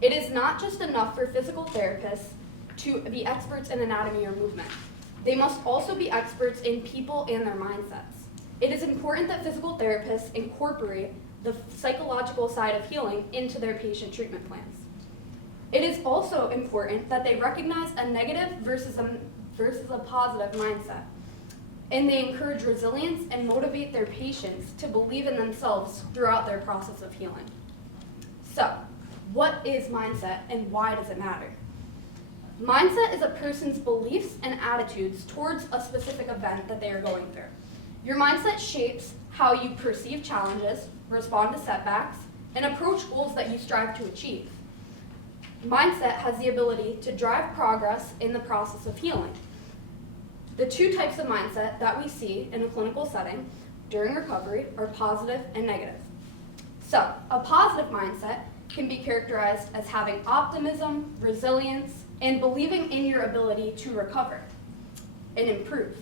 It is not just enough for physical therapists to be experts in anatomy or movement. They must also be experts in people and their mindsets. It is important that physical therapists incorporate the psychological side of healing into their patient treatment plans. It is also important that they recognize a negative versus a positive mindset, and they encourage resilience and motivate their patients to believe in themselves throughout their process of healing. So, what is mindset and why does it matter? Mindset is a person's beliefs and attitudes towards a specific event that they are going through. Your mindset shapes how you perceive challenges, respond to setbacks, and approach goals that you strive to achieve. Mindset has the ability to drive progress in the process of healing. The two types of mindset that we see in a clinical setting during recovery are positive and negative. So, a positive mindset can be characterized as having optimism, resilience, and believing in your ability to recover and improve.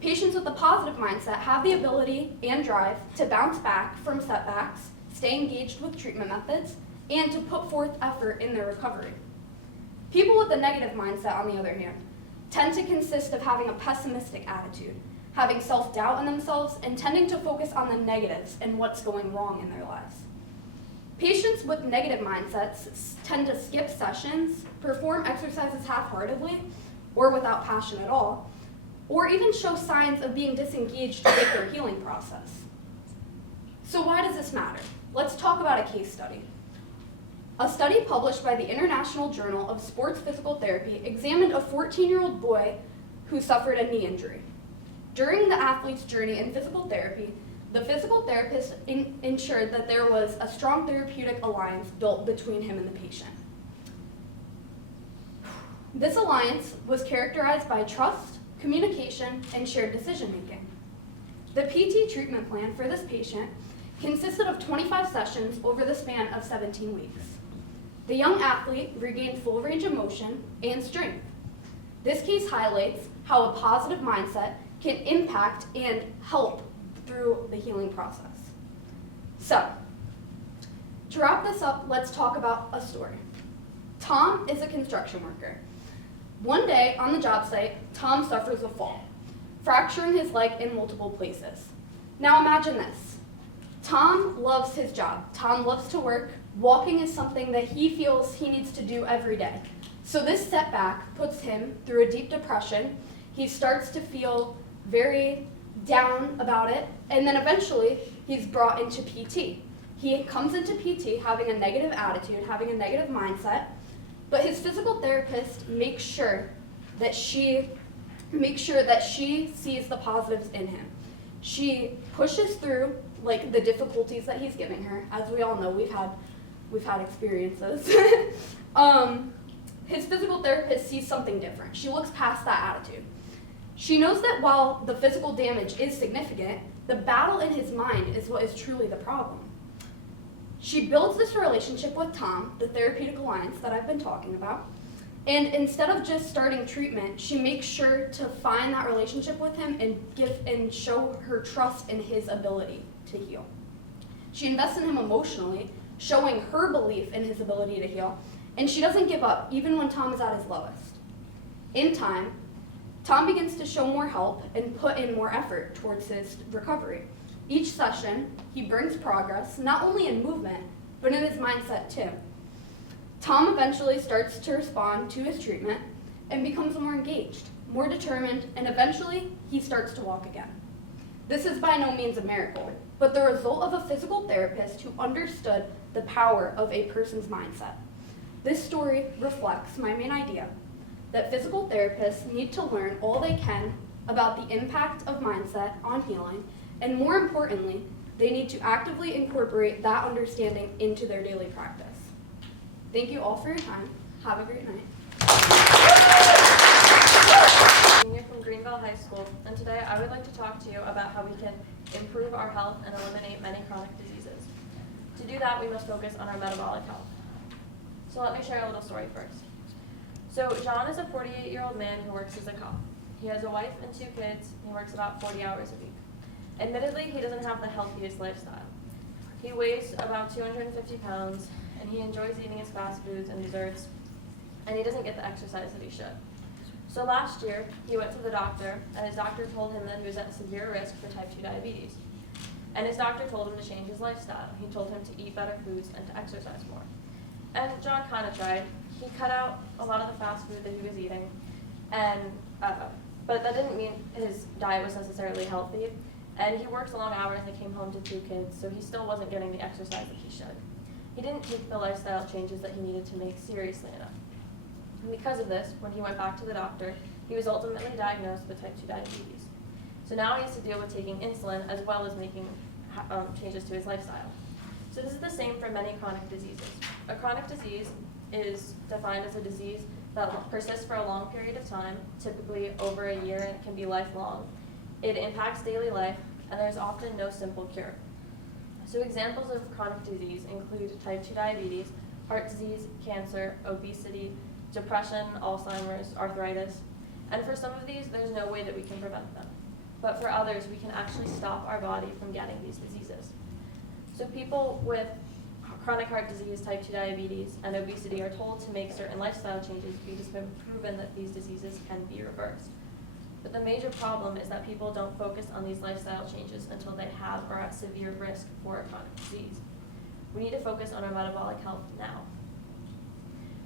Patients with a positive mindset have the ability and drive to bounce back from setbacks, stay engaged with treatment methods, and to put forth effort in their recovery. People with a negative mindset, on the other hand, tend to consist of having a pessimistic attitude, having self-doubt in themselves, and tending to focus on the negatives and what's going wrong in their lives. Patients with negative mindsets tend to skip sessions, perform exercises half-heartedly or without passion at all, or even show signs of being disengaged with their healing process. So why does this matter? Let's talk about a case study. A study published by the International Journal of Sports Physical Therapy examined a 14-year-old boy who suffered a knee injury. During the athlete's journey in physical therapy, the physical therapist ensured that there was a strong therapeutic alliance built between him and the patient. This alliance was characterized by trust, communication, and shared decision-making. The PT treatment plan for this patient consisted of 25 sessions over the span of 17 weeks. The young athlete regained full range of motion and strength. This case highlights how a positive mindset can impact and help through the healing process. So, to wrap this up, let's talk about a story. Tom is a construction worker. One day on the job site, Tom suffers a fall, fracturing his leg in multiple places. Now imagine this. Tom loves his job. Tom loves to work. Walking is something that he feels he needs to do every day. So this setback puts him through a deep depression. He starts to feel very down about it, and then eventually he's brought into PT. He comes into PT having a negative attitude, having a negative mindset, but his physical therapist makes sure that she make sure that she sees the positives in him. She pushes through like the difficulties that he's giving her. As we all know, we've had experiences. His physical therapist sees something different. She looks past that attitude. She knows that while the physical damage is significant, the battle in his mind is what is truly the problem. She builds this relationship with Tom, the therapeutic alliance that I've been talking about, and instead of just starting treatment, she makes sure to find that relationship with him and show her trust in his ability to heal. She invests in him emotionally, showing her belief in his ability to heal, and she doesn't give up even when Tom is at his lowest. In time, Tom begins to show more help and put in more effort towards his recovery. Each session, he brings progress, not only in movement, but in his mindset too. Tom eventually starts to respond to his treatment and becomes more engaged, more determined, and eventually he starts to walk again. This is by no means a miracle, but the result of a physical therapist who understood the power of a person's mindset. This story reflects my main idea, that physical therapists need to learn all they can about the impact of mindset on healing, and more importantly, they need to actively incorporate that understanding into their daily practice. Thank you all for your time. Have a great night. Amya from Greenville High School, and today I would like to talk to you about how we can improve our health and eliminate many chronic diseases. To do that, we must focus on our metabolic health. So let me share a little story first. So John is a 48-year-old man who works as a cop. He has a wife and 2 kids. He works about 40 hours a week. Admittedly, he doesn't have the healthiest lifestyle. He weighs about 250 pounds, and he enjoys eating his fast foods and desserts, and he doesn't get the exercise that he should. So last year, he went to the doctor, and his doctor told him that he was at severe risk for type 2 diabetes. And his doctor told him to change his lifestyle. He told him to eat better foods and to exercise more. And John kind of tried. He cut out a lot of the fast food that he was eating, and but that didn't mean his diet was necessarily healthy. And he worked long hours and came home to 2 kids, so he still wasn't getting the exercise that he should. He didn't take the lifestyle changes that he needed to make seriously enough. And because of this, when he went back to the doctor, he was ultimately diagnosed with type 2 diabetes. So now he has to deal with taking insulin as well as making changes to his lifestyle. So this is the same for many chronic diseases. A chronic disease is defined as a disease that persists for a long period of time, typically over a year, and it can be lifelong. It impacts daily life, and there's often no simple cure. So examples of chronic disease include type 2 diabetes, heart disease, cancer, obesity, depression, Alzheimer's, arthritis. And for some of these, there's no way that we can prevent them. But for others, we can actually stop our body from getting these diseases. So people with chronic heart disease, type 2 diabetes, and obesity are told to make certain lifestyle changes because it's been proven that these diseases can be reversed. But the major problem is that people don't focus on these lifestyle changes until they have or are at severe risk for a chronic disease. We need to focus on our metabolic health now.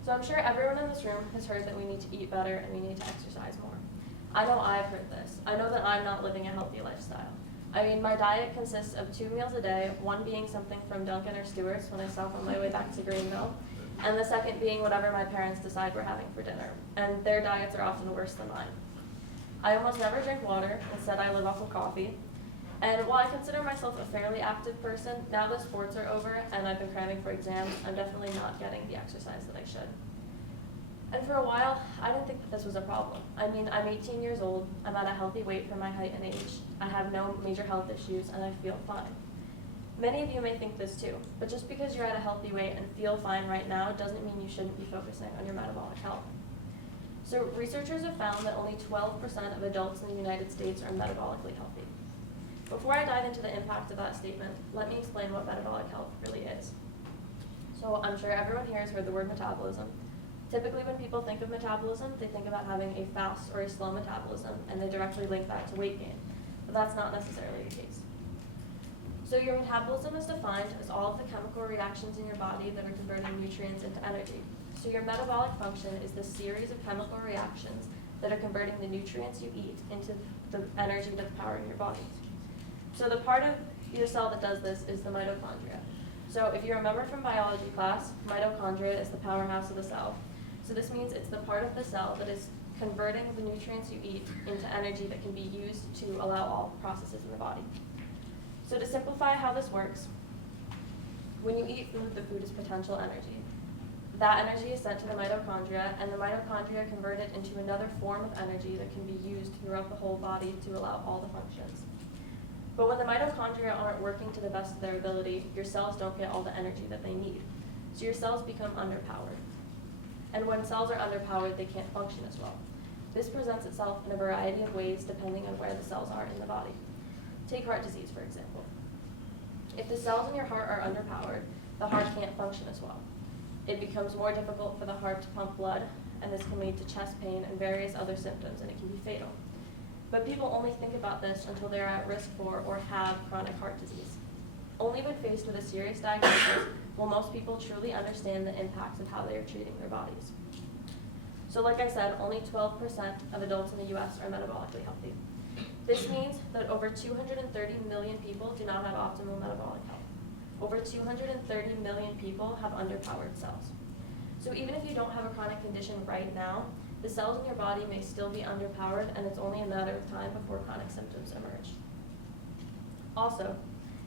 So I'm sure everyone in this room has heard that we need to eat better and we need to exercise more. I know I've heard this. I know that I'm not living a healthy lifestyle. I mean, my diet consists of 2 meals a day, one being something from Dunkin' or Stewart's when I stop on my way back to Greenville, and the second being whatever my parents decide we're having for dinner, and their diets are often worse than mine. I almost never drink water. Instead, I live off of coffee. And while I consider myself a fairly active person, now that sports are over and I've been cramming for exams, I'm definitely not getting the exercise that I should. And for a while, I didn't think that this was a problem. I mean, I'm 18 years old, I'm at a healthy weight for my height and age, I have no major health issues, and I feel fine. Many of you may think this too, but just because you're at a healthy weight and feel fine right now doesn't mean you shouldn't be focusing on your metabolic health. So researchers have found that only 12% of adults in the United States are metabolically healthy. Before I dive into the impact of that statement, let me explain what metabolic health really is. So I'm sure everyone here has heard the word metabolism. Typically when people think of metabolism, they think about having a fast or a slow metabolism, and they directly link that to weight gain. But that's not necessarily the case. So your metabolism is defined as all of the chemical reactions in your body that are converting nutrients into energy. So your metabolic function is the series of chemical reactions that are converting the nutrients you eat into the energy that's powering your body. So the part of your cell that does this is the mitochondria. So if you remember from biology class, mitochondria is the powerhouse of the cell. So this means it's the part of the cell that is converting the nutrients you eat into energy that can be used to allow all processes in the body. So to simplify how this works, when you eat food, the food is potential energy. That energy is sent to the mitochondria, and the mitochondria convert it into another form of energy that can be used throughout the whole body to allow all the functions. But when the mitochondria aren't working to the best of their ability, your cells don't get all the energy that they need. So your cells become underpowered. And when cells are underpowered, they can't function as well. This presents itself in a variety of ways depending on where the cells are in the body. Take heart disease, for example. If the cells in your heart are underpowered, the heart can't function as well. It becomes more difficult for the heart to pump blood, and this can lead to chest pain and various other symptoms, and it can be fatal. But people only think about this until they are at risk for or have chronic heart disease. Only when faced with a serious diagnosis will most people truly understand the impacts of how they are treating their bodies. So like I said, only 12% of adults in the US are metabolically healthy. This means that over 230 million people do not have optimal metabolic health. Over 230 million people have underpowered cells. So even if you don't have a chronic condition right now, the cells in your body may still be underpowered, and it's only a matter of time before chronic symptoms emerge. Also,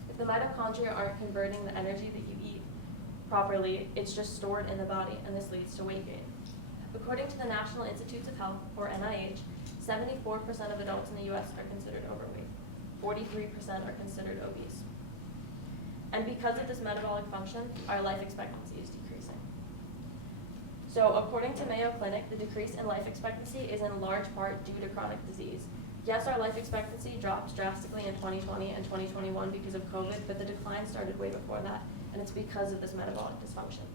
if the mitochondria aren't converting the energy that you eat properly, it's just stored in the body, and this leads to weight gain. According to the National Institutes of Health, or NIH, 74% of adults in the US are considered overweight. 43% are considered obese. And because of this metabolic function, our life expectancy is decreasing. So according to Mayo Clinic, the decrease in life expectancy is in large part due to chronic disease. Yes, our life expectancy dropped drastically in 2020 and 2021 because of COVID, but the decline started way before that, and it's because of this metabolic dysfunction.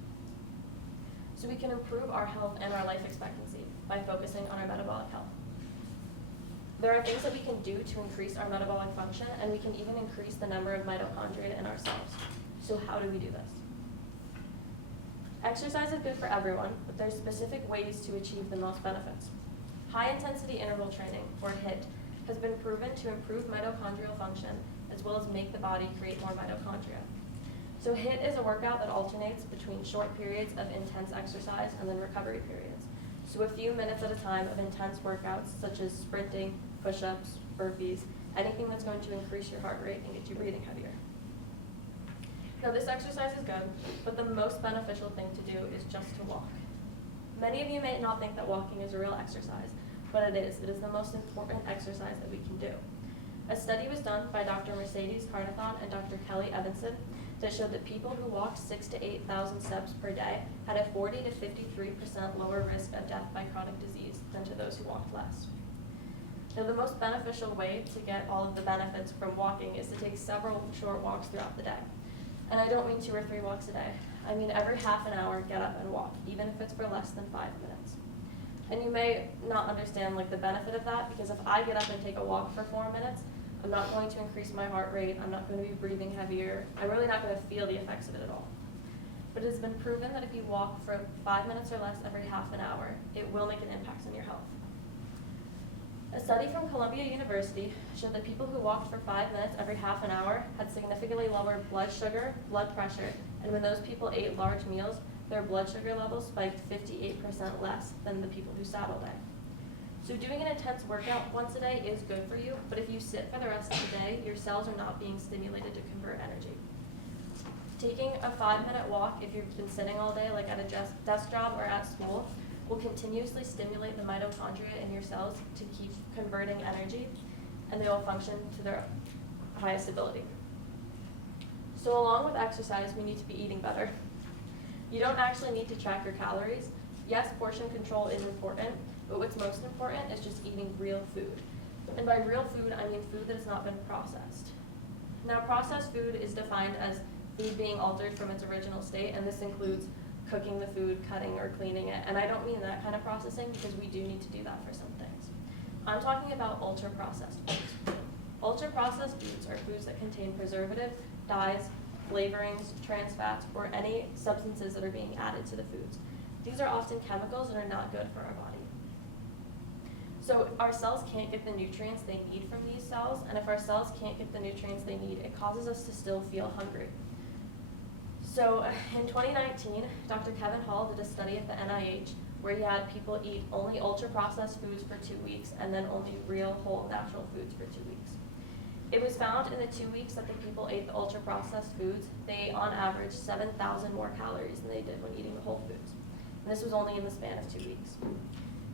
So we can improve our health and our life expectancy by focusing on our metabolic health. There are things that we can do to increase our metabolic function, and we can even increase the number of mitochondria in our cells. So how do we do this? Exercise is good for everyone, but there's specific ways to achieve the most benefits. High-intensity interval training, or HIIT, has been proven to improve mitochondrial function as well as make the body create more mitochondria. So HIIT is a workout that alternates between short periods of intense exercise and then recovery periods. So a few minutes at a time of intense workouts such as sprinting, push-ups, burpees, anything that's going to increase your heart rate and get you breathing heavier. Now this exercise is good, but the most beneficial thing to do is just to walk. Many of you may not think that walking is a real exercise, but it is. It is the most important exercise that we can do. A study was done by Dr. Mercedes Carnathon and Dr. Kelly Evanson that showed that people who walked 6,000 to 8,000 steps per day had a 40 to 53% lower risk of death by chronic disease than to those who walked less. Now the most beneficial way to get all of the benefits from walking is to take several short walks throughout the day. And I don't mean 2 or 3 walks a day. I mean every half an hour, get up and walk, even if it's for less than 5 minutes. And you may not understand the benefit of that, because if I get up and take a walk for 4 minutes, I'm not going to increase my heart rate, I'm not going to be breathing heavier, I'm really not going to feel the effects of it at all. But it has been proven that if you walk for 5 minutes or less every half an hour, it will make an impact on your health. A study from Columbia University showed that people who walked for 5 minutes every half an hour had significantly lower blood sugar, blood pressure, and when those people ate large meals, their blood sugar levels spiked 58% less than the people who sat all day. So doing an intense workout once a day is good for you, but if you sit for the rest of the day, your cells are not being stimulated to convert energy. Taking a 5-minute walk if you've been sitting all day, like at a desk job or at school, will continuously stimulate the mitochondria in your cells to keep converting energy, and they will function to their highest ability. So along with exercise, we need to be eating better. You don't actually need to track your calories. Yes, portion control is important, but what's most important is just eating real food. And by real food, I mean food that has not been processed. Now, processed food is defined as food being altered from its original state, and this includes cooking the food, cutting or cleaning it. And I don't mean that kind of processing, because we do need to do that for some things. I'm talking about ultra-processed foods. Ultra-processed foods are foods that contain preservatives, dyes, flavorings, trans fats, or any substances that are being added to the foods. These are often chemicals that are not good for our body. So our cells can't get the nutrients they need from these cells, and if our cells can't get the nutrients they need, it causes us to still feel hungry. So in 2019, Dr. Kevin Hall did a study at the NIH where he had people eat only ultra-processed foods for 2 weeks and then only real, whole, natural foods for 2 weeks. It was found in the 2 weeks that the people ate the ultra-processed foods, they ate on average 7,000 more calories than they did when eating the whole foods. And this was only in the span of 2 weeks.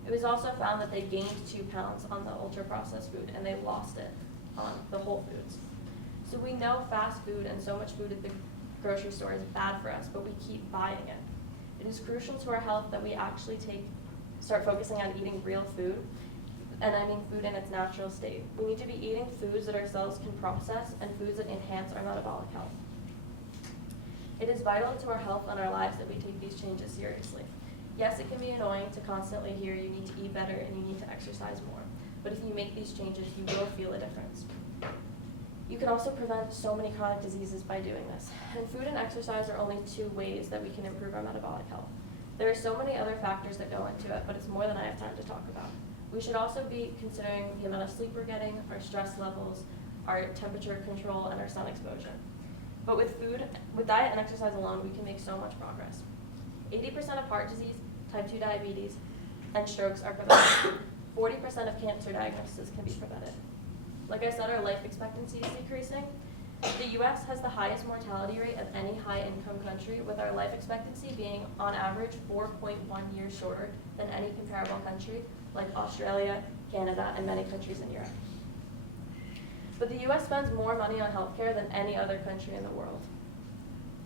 It was also found that they gained 2 pounds on the ultra-processed food and they lost it on the whole foods. So we know fast food and so much food at the grocery store is bad for us, but we keep buying it. It is crucial to our health that we actually start focusing on eating real food, and I mean food in its natural state. We need to be eating foods that our cells can process and foods that enhance our metabolic health. It is vital to our health and our lives that we take these changes seriously. Yes, it can be annoying to constantly hear you need to eat better and you need to exercise more, but if you make these changes, you will feel a difference. You can also prevent so many chronic diseases by doing this. And food and exercise are only 2 ways that we can improve our metabolic health. There are so many other factors that go into it, but it's more than I have time to talk about. We should also be considering the amount of sleep we're getting, our stress levels, our temperature control, and our sun exposure. But with diet and exercise alone, we can make so much progress. 80% of heart disease, type 2 diabetes, and strokes are prevented. 40% of cancer diagnoses can be prevented. Like I said, our life expectancy is decreasing. The U.S. has the highest mortality rate of any high-income country, with our life expectancy being, on average, 4.1 years shorter than any comparable country, like Australia, Canada, and many countries in Europe. But the U.S. spends more money on healthcare than any other country in the world.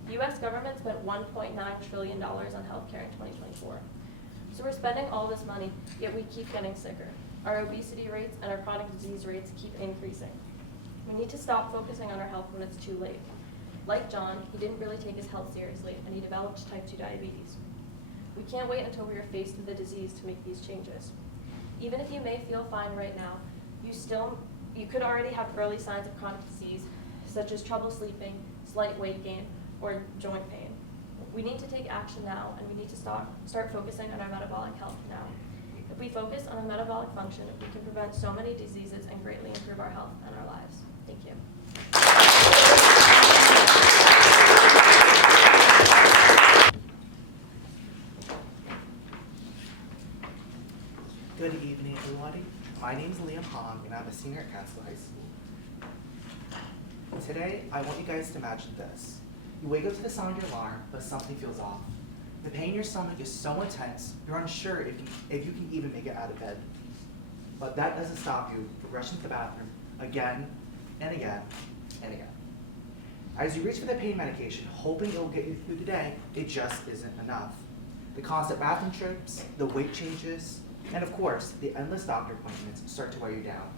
The U.S. government spent $1.9 trillion on healthcare in 2024. So we're spending all this money, yet we keep getting sicker. Our obesity rates and our chronic disease rates keep increasing. We need to stop focusing on our health when it's too late. Like John, he didn't really take his health seriously, and he developed type 2 diabetes. We can't wait until we are faced with the disease to make these changes. Even if you may feel fine right now, you could already have early signs of chronic disease, such as trouble sleeping, slight weight gain, or joint pain. We need to take action now, and we need to start focusing on our metabolic health now. If we focus on our metabolic function, we can prevent so many diseases and greatly improve our health and our lives. Thank you. Good evening, everybody. My name is Liam Hong, and I'm a senior at Catskill High School. Today, I want you guys to imagine this. You wake up to the sound of your alarm, but something feels off. The pain in your stomach is so intense, you're unsure if you can even make it out of bed. But that doesn't stop you from rushing to the bathroom again and again and again. As you reach for the pain medication, hoping it will get you through the day, it just isn't enough. The constant bathroom trips, the weight changes, and of course, the endless doctor appointments start to wear you down.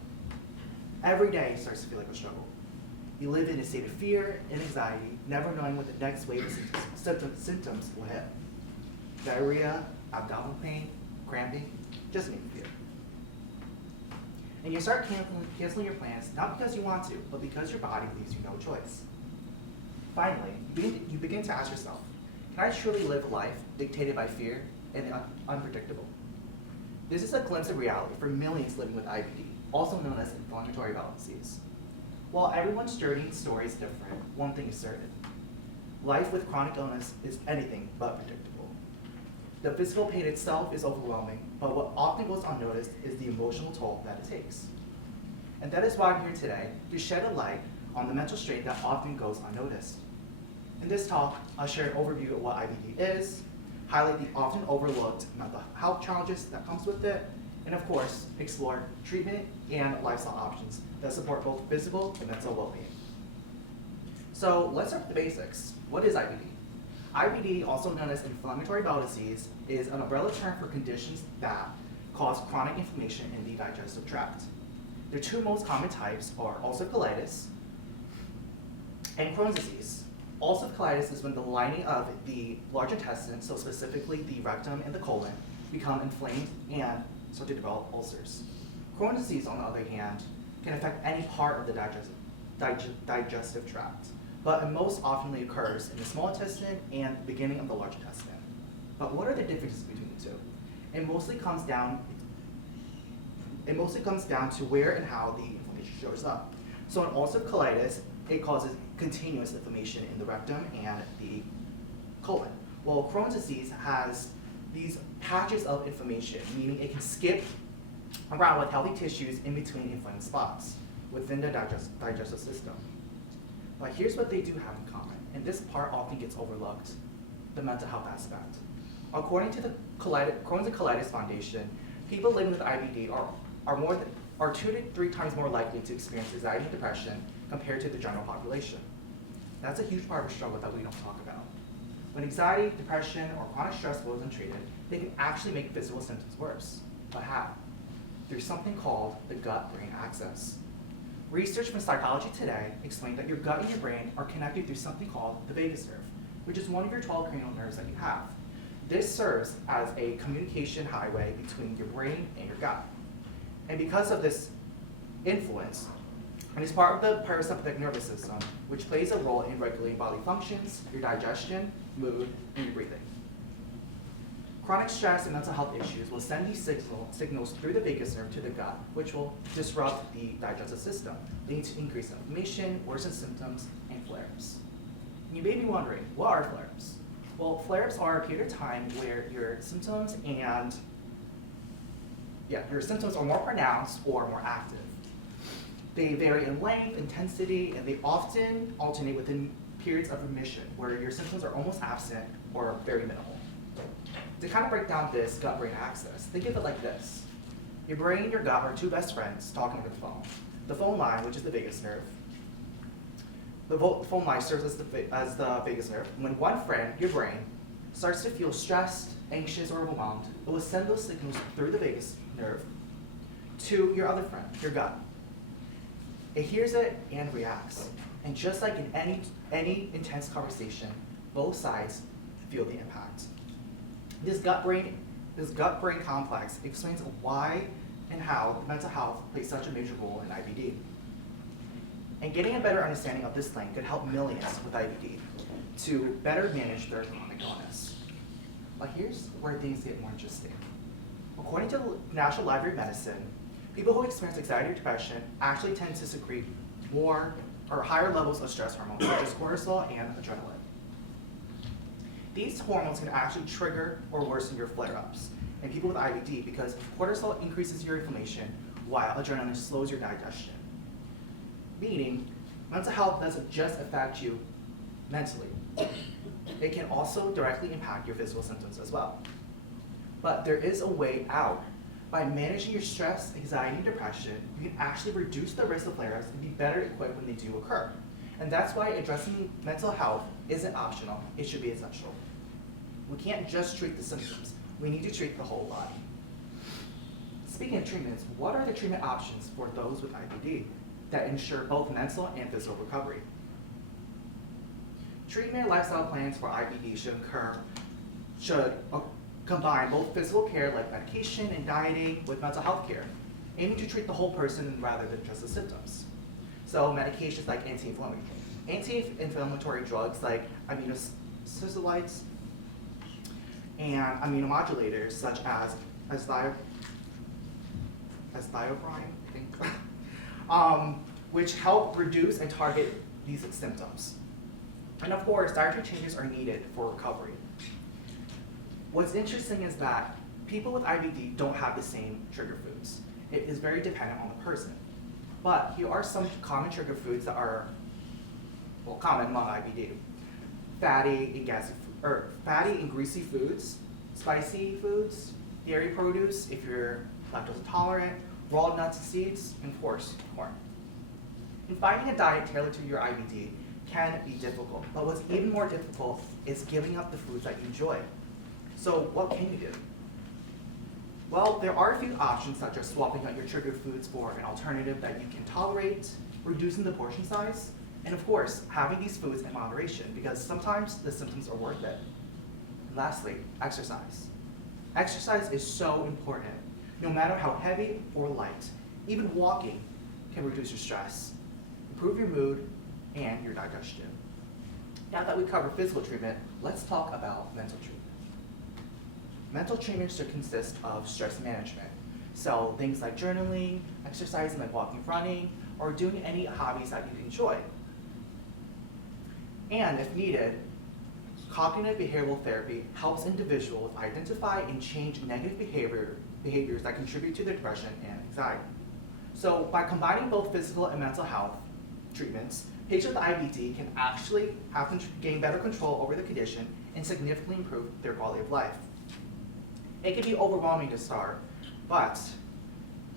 Every day starts to feel like a struggle. You live in a state of fear and anxiety, never knowing what the next wave of symptoms will hit. Diarrhea, abdominal pain, cramping, just name fear. And you start canceling your plans, not because you want to, but because your body leaves you no choice. Finally, you begin to ask yourself, can I truly live a life dictated by fear and the unpredictable? This is a glimpse of reality for millions living with IBD, also known as inflammatory bowel disease. While everyone's journey and story is different, one thing is certain. Life with chronic illness is anything but predictable. The physical pain itself is overwhelming, but what often goes unnoticed is the emotional toll that it takes. And that is why I'm here today, to shed a light on the mental strain that often goes unnoticed. In this talk, I'll share an overview of what IBD is, highlight the often overlooked mental health challenges that comes with it, and of course, explore treatment and lifestyle options that support both physical and mental well-being. So let's start with the basics. What is IBD? IBD, also known as inflammatory bowel disease, is an umbrella term for conditions that cause chronic inflammation in the digestive tract. The 2 most common types are ulcerative colitis and Crohn's disease. Ulcerative colitis is when the lining of the large intestine, so specifically the rectum and the colon, become inflamed and start to develop ulcers. Crohn's disease, on the other hand, can affect any part of the digestive tract, but it most often occurs in the small intestine and the beginning of the large intestine. But what are the differences between the 2? It mostly comes down to where and how the inflammation shows up. So in ulcerative colitis, it causes continuous inflammation in the rectum and the colon. While Crohn's disease has these patches of inflammation, meaning it can skip around with healthy tissues in between inflamed spots within the digestive system. But here's what they do have in common, and this part often gets overlooked, the mental health aspect. According to the Crohn's and Colitis Foundation, people living with IBD are 2 to 3 times more likely to experience anxiety and depression compared to the general population. That's a huge part of the struggle that we don't talk about. When anxiety, depression, or chronic stress goes untreated, they can actually make physical symptoms worse. But how? Through something called the gut-brain axis. Research from Psychology Today explained that your gut and your brain are connected through something called the vagus nerve, which is one of your 12 cranial nerves that you have. This serves as a communication highway between your brain and your gut. And because of this influence, and is part of the parasympathetic nervous system, which plays a role in regulating bodily functions, your digestion, mood, and your breathing. Chronic stress and mental health issues will send these signals through the vagus nerve to the gut, which will disrupt the digestive system, leading to increased inflammation, worsened symptoms, and flare-ups. You may be wondering, what are flare-ups? Well, flare-ups are a period of time where your symptoms are more pronounced or more active. They vary in length, intensity, and they often alternate within periods of remission where your symptoms are almost absent or very minimal. To kind of break down this gut-brain axis, think of it like this. Your brain and your gut are 2 best friends talking over the phone. The phone line, which is the vagus nerve, the phone line serves as the vagus nerve. When one friend, your brain, starts to feel stressed, anxious, or overwhelmed, it will send those signals through the vagus nerve to your other friend, your gut. It hears it and reacts. And just like in any intense conversation, both sides feel the impact. This gut-brain complex explains why and how mental health plays such a major role in IBD. And getting a better understanding of this link could help millions with IBD to better manage their chronic illness. But here's where things get more interesting. According to the National Library of Medicine, people who experience anxiety or depression actually tend to secrete more or higher levels of stress hormones, such as cortisol and adrenaline. These hormones can actually trigger or worsen your flare-ups in people with IBD because cortisol increases your inflammation while adrenaline slows your digestion. Meaning, mental health doesn't just affect you mentally. It can also directly impact your physical symptoms as well. But there is a way out. By managing your stress, anxiety, and depression, you can actually reduce the risk of flare-ups and be better equipped when they do occur. And that's why addressing mental health isn't optional, it should be essential. We can't just treat the symptoms, we need to treat the whole body. Speaking of treatments, what are the treatment options for those with IBD that ensure both mental and physical recovery? Treatment and lifestyle plans for IBD should combine both physical care like medication and dieting with mental health care, aiming to treat the whole person rather than just the symptoms. So medications like anti-inflammatory drugs like aminosalicylates and immunomodulators such as thiopurine, I think, which help reduce and target these symptoms. And of course, dietary changes are needed for recovery. What's interesting is that people with IBD don't have the same trigger foods. It is very dependent on the person. But here are some common trigger foods that are common among IBD. Fatty and greasy foods, spicy foods, dairy produce if you're lactose intolerant, raw nuts and seeds, and of course, corn. And finding a diet tailored to your IBD can be difficult, but what's even more difficult is giving up the foods that you enjoy. So what can you do? Well, there are a few options such as swapping out your trigger foods for an alternative that you can tolerate, reducing the portion size, and of course, having these foods in moderation because sometimes the symptoms are worth it. And lastly, exercise. Exercise is so important. No matter how heavy or light, even walking can reduce your stress, improve your mood, and your digestion. Now that we covered physical treatment, let's talk about mental treatment. Mental treatment should consist of stress management. So things like journaling, exercising like walking, running, or doing any hobbies that you enjoy. And if needed, cognitive behavioral therapy helps individuals identify and change negative behaviors that contribute to their depression and anxiety. So by combining both physical and mental health treatments, patients with IBD can actually gain better control over the condition and significantly improve their quality of life. It can be overwhelming to start, but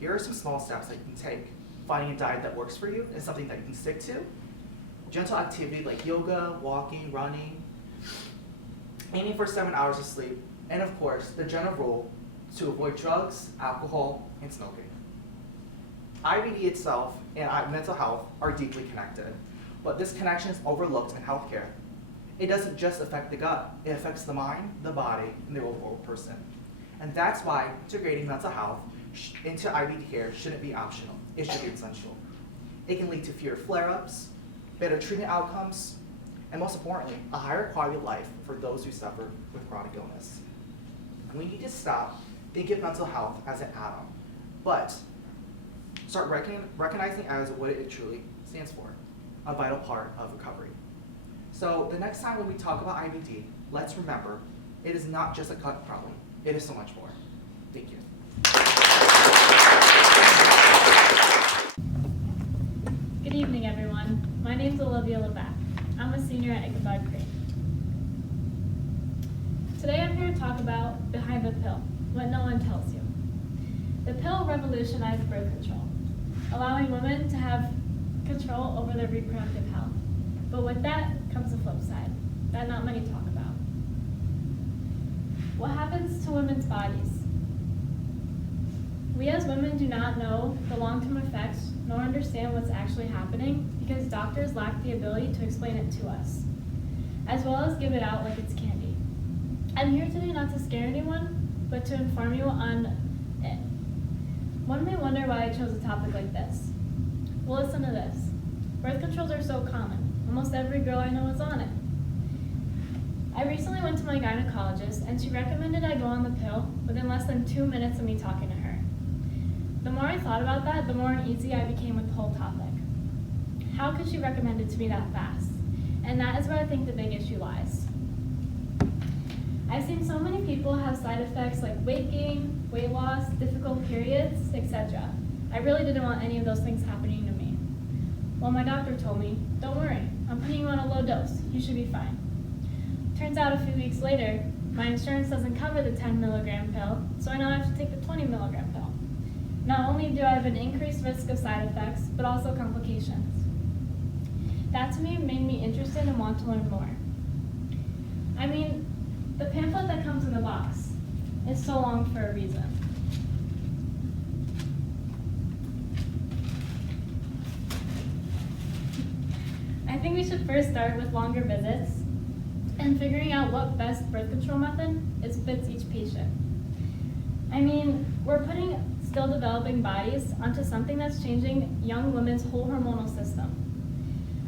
here are some small steps that you can take. Finding a diet that works for you is something that you can stick to. Gentle activity like yoga, walking, running, aiming for 7 hours of sleep, and of course, the general rule to avoid drugs, alcohol, and smoking. IBD itself and mental health are deeply connected, but this connection is overlooked in healthcare. It doesn't just affect the gut, it affects the mind, the body, and the overall person. And that's why integrating mental health into IBD care shouldn't be optional, it should be essential. It can lead to fewer flare-ups, better treatment outcomes, and most importantly, a higher quality of life for those who suffer with chronic illness. We need to stop thinking of mental health as an add-on, but start recognizing as what it truly stands for, a vital part of recovery. So the next time when we talk about IBD, let's remember, it is not just a gut problem, it is so much more. Thank you. Good evening, everyone. My name is Olivia Hlavac. I'm a senior at Ichabod Green. Today I'm here to talk about Behind the Pill, what no one tells you. The pill revolutionized birth control, allowing women to have control over their reproductive health. But with that comes the flip side, that not many talk about. What happens to women's bodies? We as women do not know the long-term effects nor understand what's actually happening because doctors lack the ability to explain it to us, as well as give it out like it's candy. I'm here today not to scare anyone, but to inform you on it. One may wonder why I chose a topic like this. Well, listen to this. Birth controls are so common. Almost every girl I know is on it. I recently went to my gynecologist and she recommended I go on the pill within less than 2 minutes of me talking to her. The more I thought about that, the more uneasy I became with the whole topic. How could she recommend it to me that fast? And that is where I think the big issue lies. I've seen so many people have side effects like weight gain, weight loss, difficult periods, etc. I really didn't want any of those things happening to me. Well, my doctor told me, don't worry, I'm putting you on a low dose, you should be fine. Turns out a few weeks later, my insurance doesn't cover the 10 milligram pill, so I now have to take the 20 milligram pill. Not only do I have an increased risk of side effects, but also complications. That to me made me interested and want to learn more. I mean, the pamphlet that comes in the box is so long for a reason. I think we should first start with longer visits and figuring out what best birth control method fits each patient. I mean, we're putting still developing bodies onto something that's changing young women's whole hormonal system.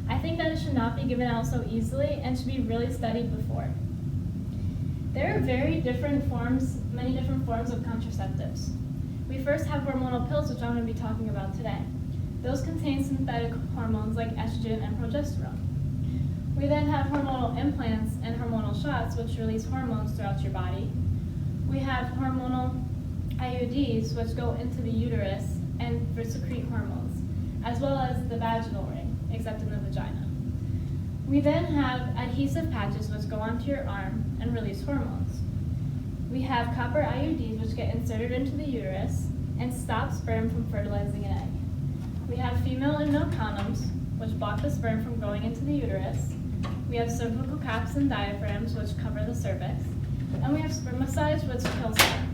I think that it should not be given out so easily and should be really studied before. There are many different forms of contraceptives. We first have hormonal pills, which I'm going to be talking about today. Those contain synthetic hormones like estrogen and progesterone. We then have hormonal implants and hormonal shots, which release hormones throughout your body. We have hormonal IUDs, which go into the uterus and secrete hormones, as well as the vaginal ring, except in the vagina. We then have adhesive patches, which go onto your arm and release hormones. We have copper IUDs, which get inserted into the uterus and stop sperm from fertilizing an egg. We have female and male condoms, which block the sperm from going into the uterus. We have cervical caps and diaphragms, which cover the cervix. And we have spermicides, which kill sperm.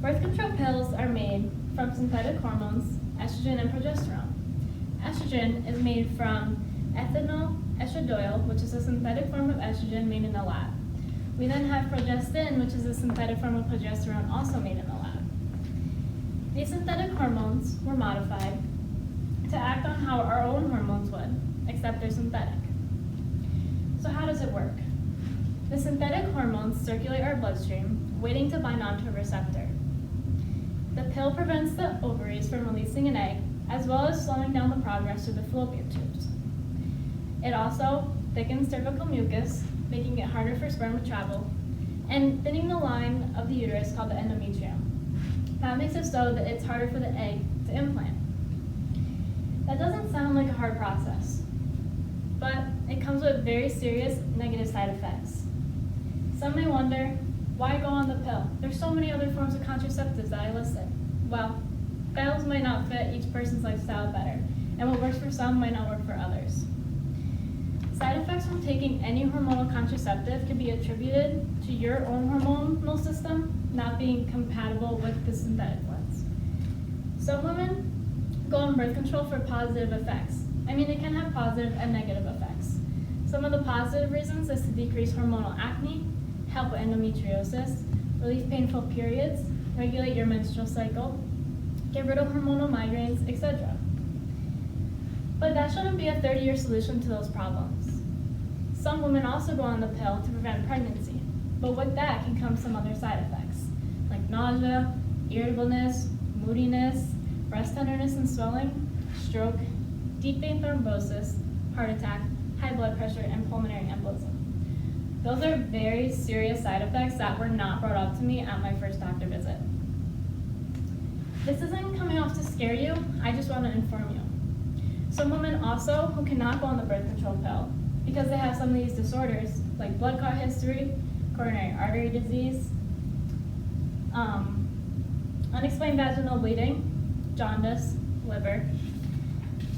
Birth control pills are made from synthetic hormones, estrogen and progesterone. Estrogen is made from ethinyl estradiol, which is a synthetic form of estrogen made in the lab. We then have progestin, which is a synthetic form of progesterone also made in the lab. These synthetic hormones were modified to act on how our own hormones would, except they're synthetic. So how does it work? The synthetic hormones circulate our bloodstream, waiting to bind onto a receptor. The pill prevents the ovaries from releasing an egg, as well as slowing down the progress through the fallopian tubes. It also thickens cervical mucus, making it harder for sperm to travel, and thinning the line of the uterus called the endometrium. That makes it so that it's harder for the egg to implant. That doesn't sound like a hard process, but it comes with very serious negative side effects. Some may wonder, why go on the pill? There's so many other forms of contraceptives that I listed. Well, pills might not fit each person's lifestyle better, and what works for some might not work for others. Side effects from taking any hormonal contraceptive can be attributed to your own hormonal system not being compatible with the synthetic ones. Some women go on birth control for positive effects. I mean, it can have positive and negative effects. Some of the positive reasons is to decrease hormonal acne, help with endometriosis, relieve painful periods, regulate your menstrual cycle, get rid of hormonal migraines, etc. But that shouldn't be a 30-year solution to those problems. Some women also go on the pill to prevent pregnancy, but with that can come some other side effects, like nausea, irritableness, moodiness, breast tenderness and swelling, stroke, deep vein thrombosis, heart attack, high blood pressure, and pulmonary embolism. Those are very serious side effects that were not brought up to me at my first doctor visit. This isn't coming off to scare you, I just want to inform you. Some women also who cannot go on the birth control pill because they have some of these disorders like blood clot history, coronary artery disease, unexplained vaginal bleeding, jaundice, liver.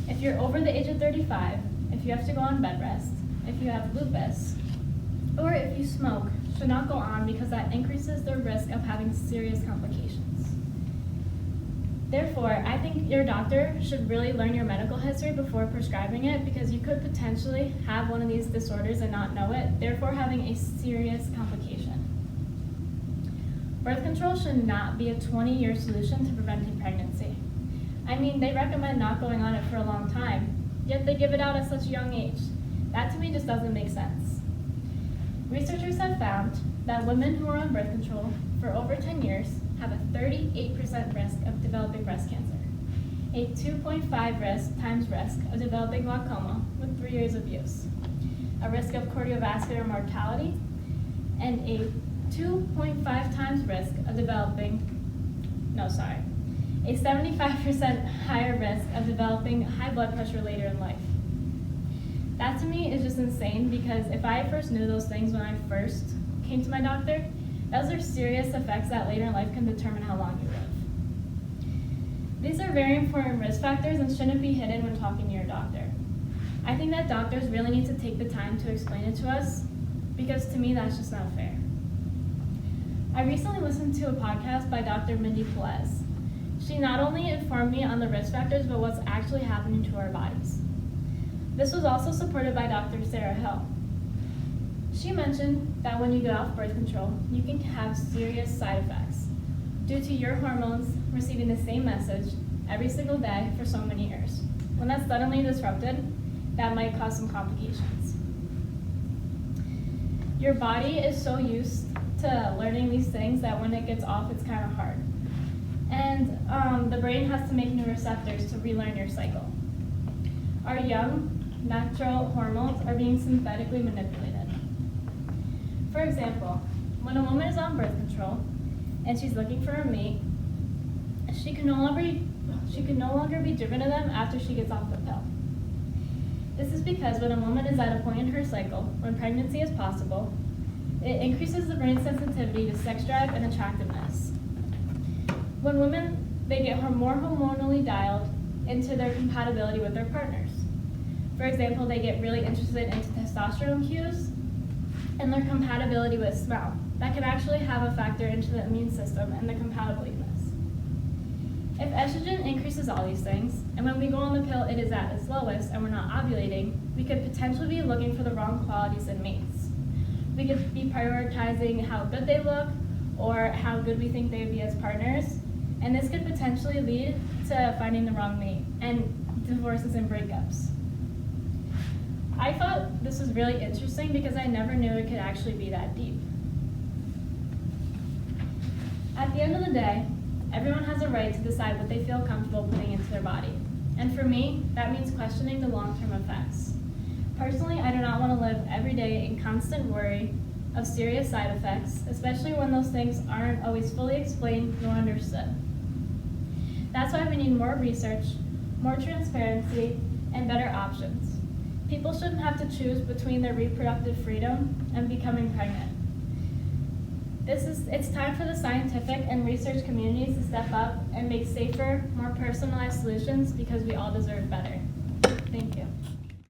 If you're over the age of 35, if you have to go on bed rest, if you have lupus, or if you smoke, should not go on because that increases the risk of having serious complications. Therefore, I think your doctor should really learn your medical history before prescribing it because you could potentially have one of these disorders and not know it, therefore having a serious complication. Birth control should not be a 20-year solution to preventing pregnancy. I mean, they recommend not going on it for a long time, yet they give it out at such a young age. That to me just doesn't make sense. Researchers have found that women who are on birth control for over 10 years have a 38% risk of developing breast cancer, a 2.5 times risk of developing glaucoma with 3 years of use, a risk of cardiovascular mortality, and a 2.5 times risk of developing, a 75% higher risk of developing high blood pressure later in life. That to me is just insane because if I first knew those things when I first came to my doctor, those are serious effects that later in life can determine how long you live. These are very important risk factors and shouldn't be hidden when talking to your doctor. I think that doctors really need to take the time to explain it to us because to me that's just not fair. I recently listened to a podcast by Dr. Mindy Pelez. She not only informed me on the risk factors but what's actually happening to our bodies. This was also supported by Dr. Sarah Hill. She mentioned that when you get off birth control, you can have serious side effects due to your hormones receiving the same message every single day for so many years. When that's suddenly disrupted, that might cause some complications. Your body is so used to learning these things that when it gets off, it's kind of hard. And the brain has to make new receptors to relearn your cycle. Our young, natural hormones are being synthetically manipulated. For example, when a woman is on birth control and she's looking for a mate, she can no longer be driven to them after she gets off the pill. This is because when a woman is at a point in her cycle when pregnancy is possible, it increases the brain's sensitivity to sex drive and attractiveness. When women, they get more hormonally dialed into their compatibility with their partners. For example, they get really interested into testosterone cues and their compatibility with smell. That can actually have a factor into the immune system and the compatibleness. If estrogen increases all these things, and when we go on the pill it is at its lowest and we're not ovulating, we could potentially be looking for the wrong qualities in mates. We could be prioritizing how good they look or how good we think they would be as partners, and this could potentially lead to finding the wrong mate and divorces and breakups. I thought this was really interesting because I never knew it could actually be that deep. At the end of the day, everyone has a right to decide what they feel comfortable putting into their body. And for me, that means questioning the long-term effects. Personally, I do not want to live every day in constant worry of serious side effects, especially when those things aren't always fully explained nor understood. That's why we need more research, more transparency, and better options. People shouldn't have to choose between their reproductive freedom and becoming pregnant. It's time for the scientific and research communities to step up and make safer, more personalized solutions because we all deserve better. Thank you.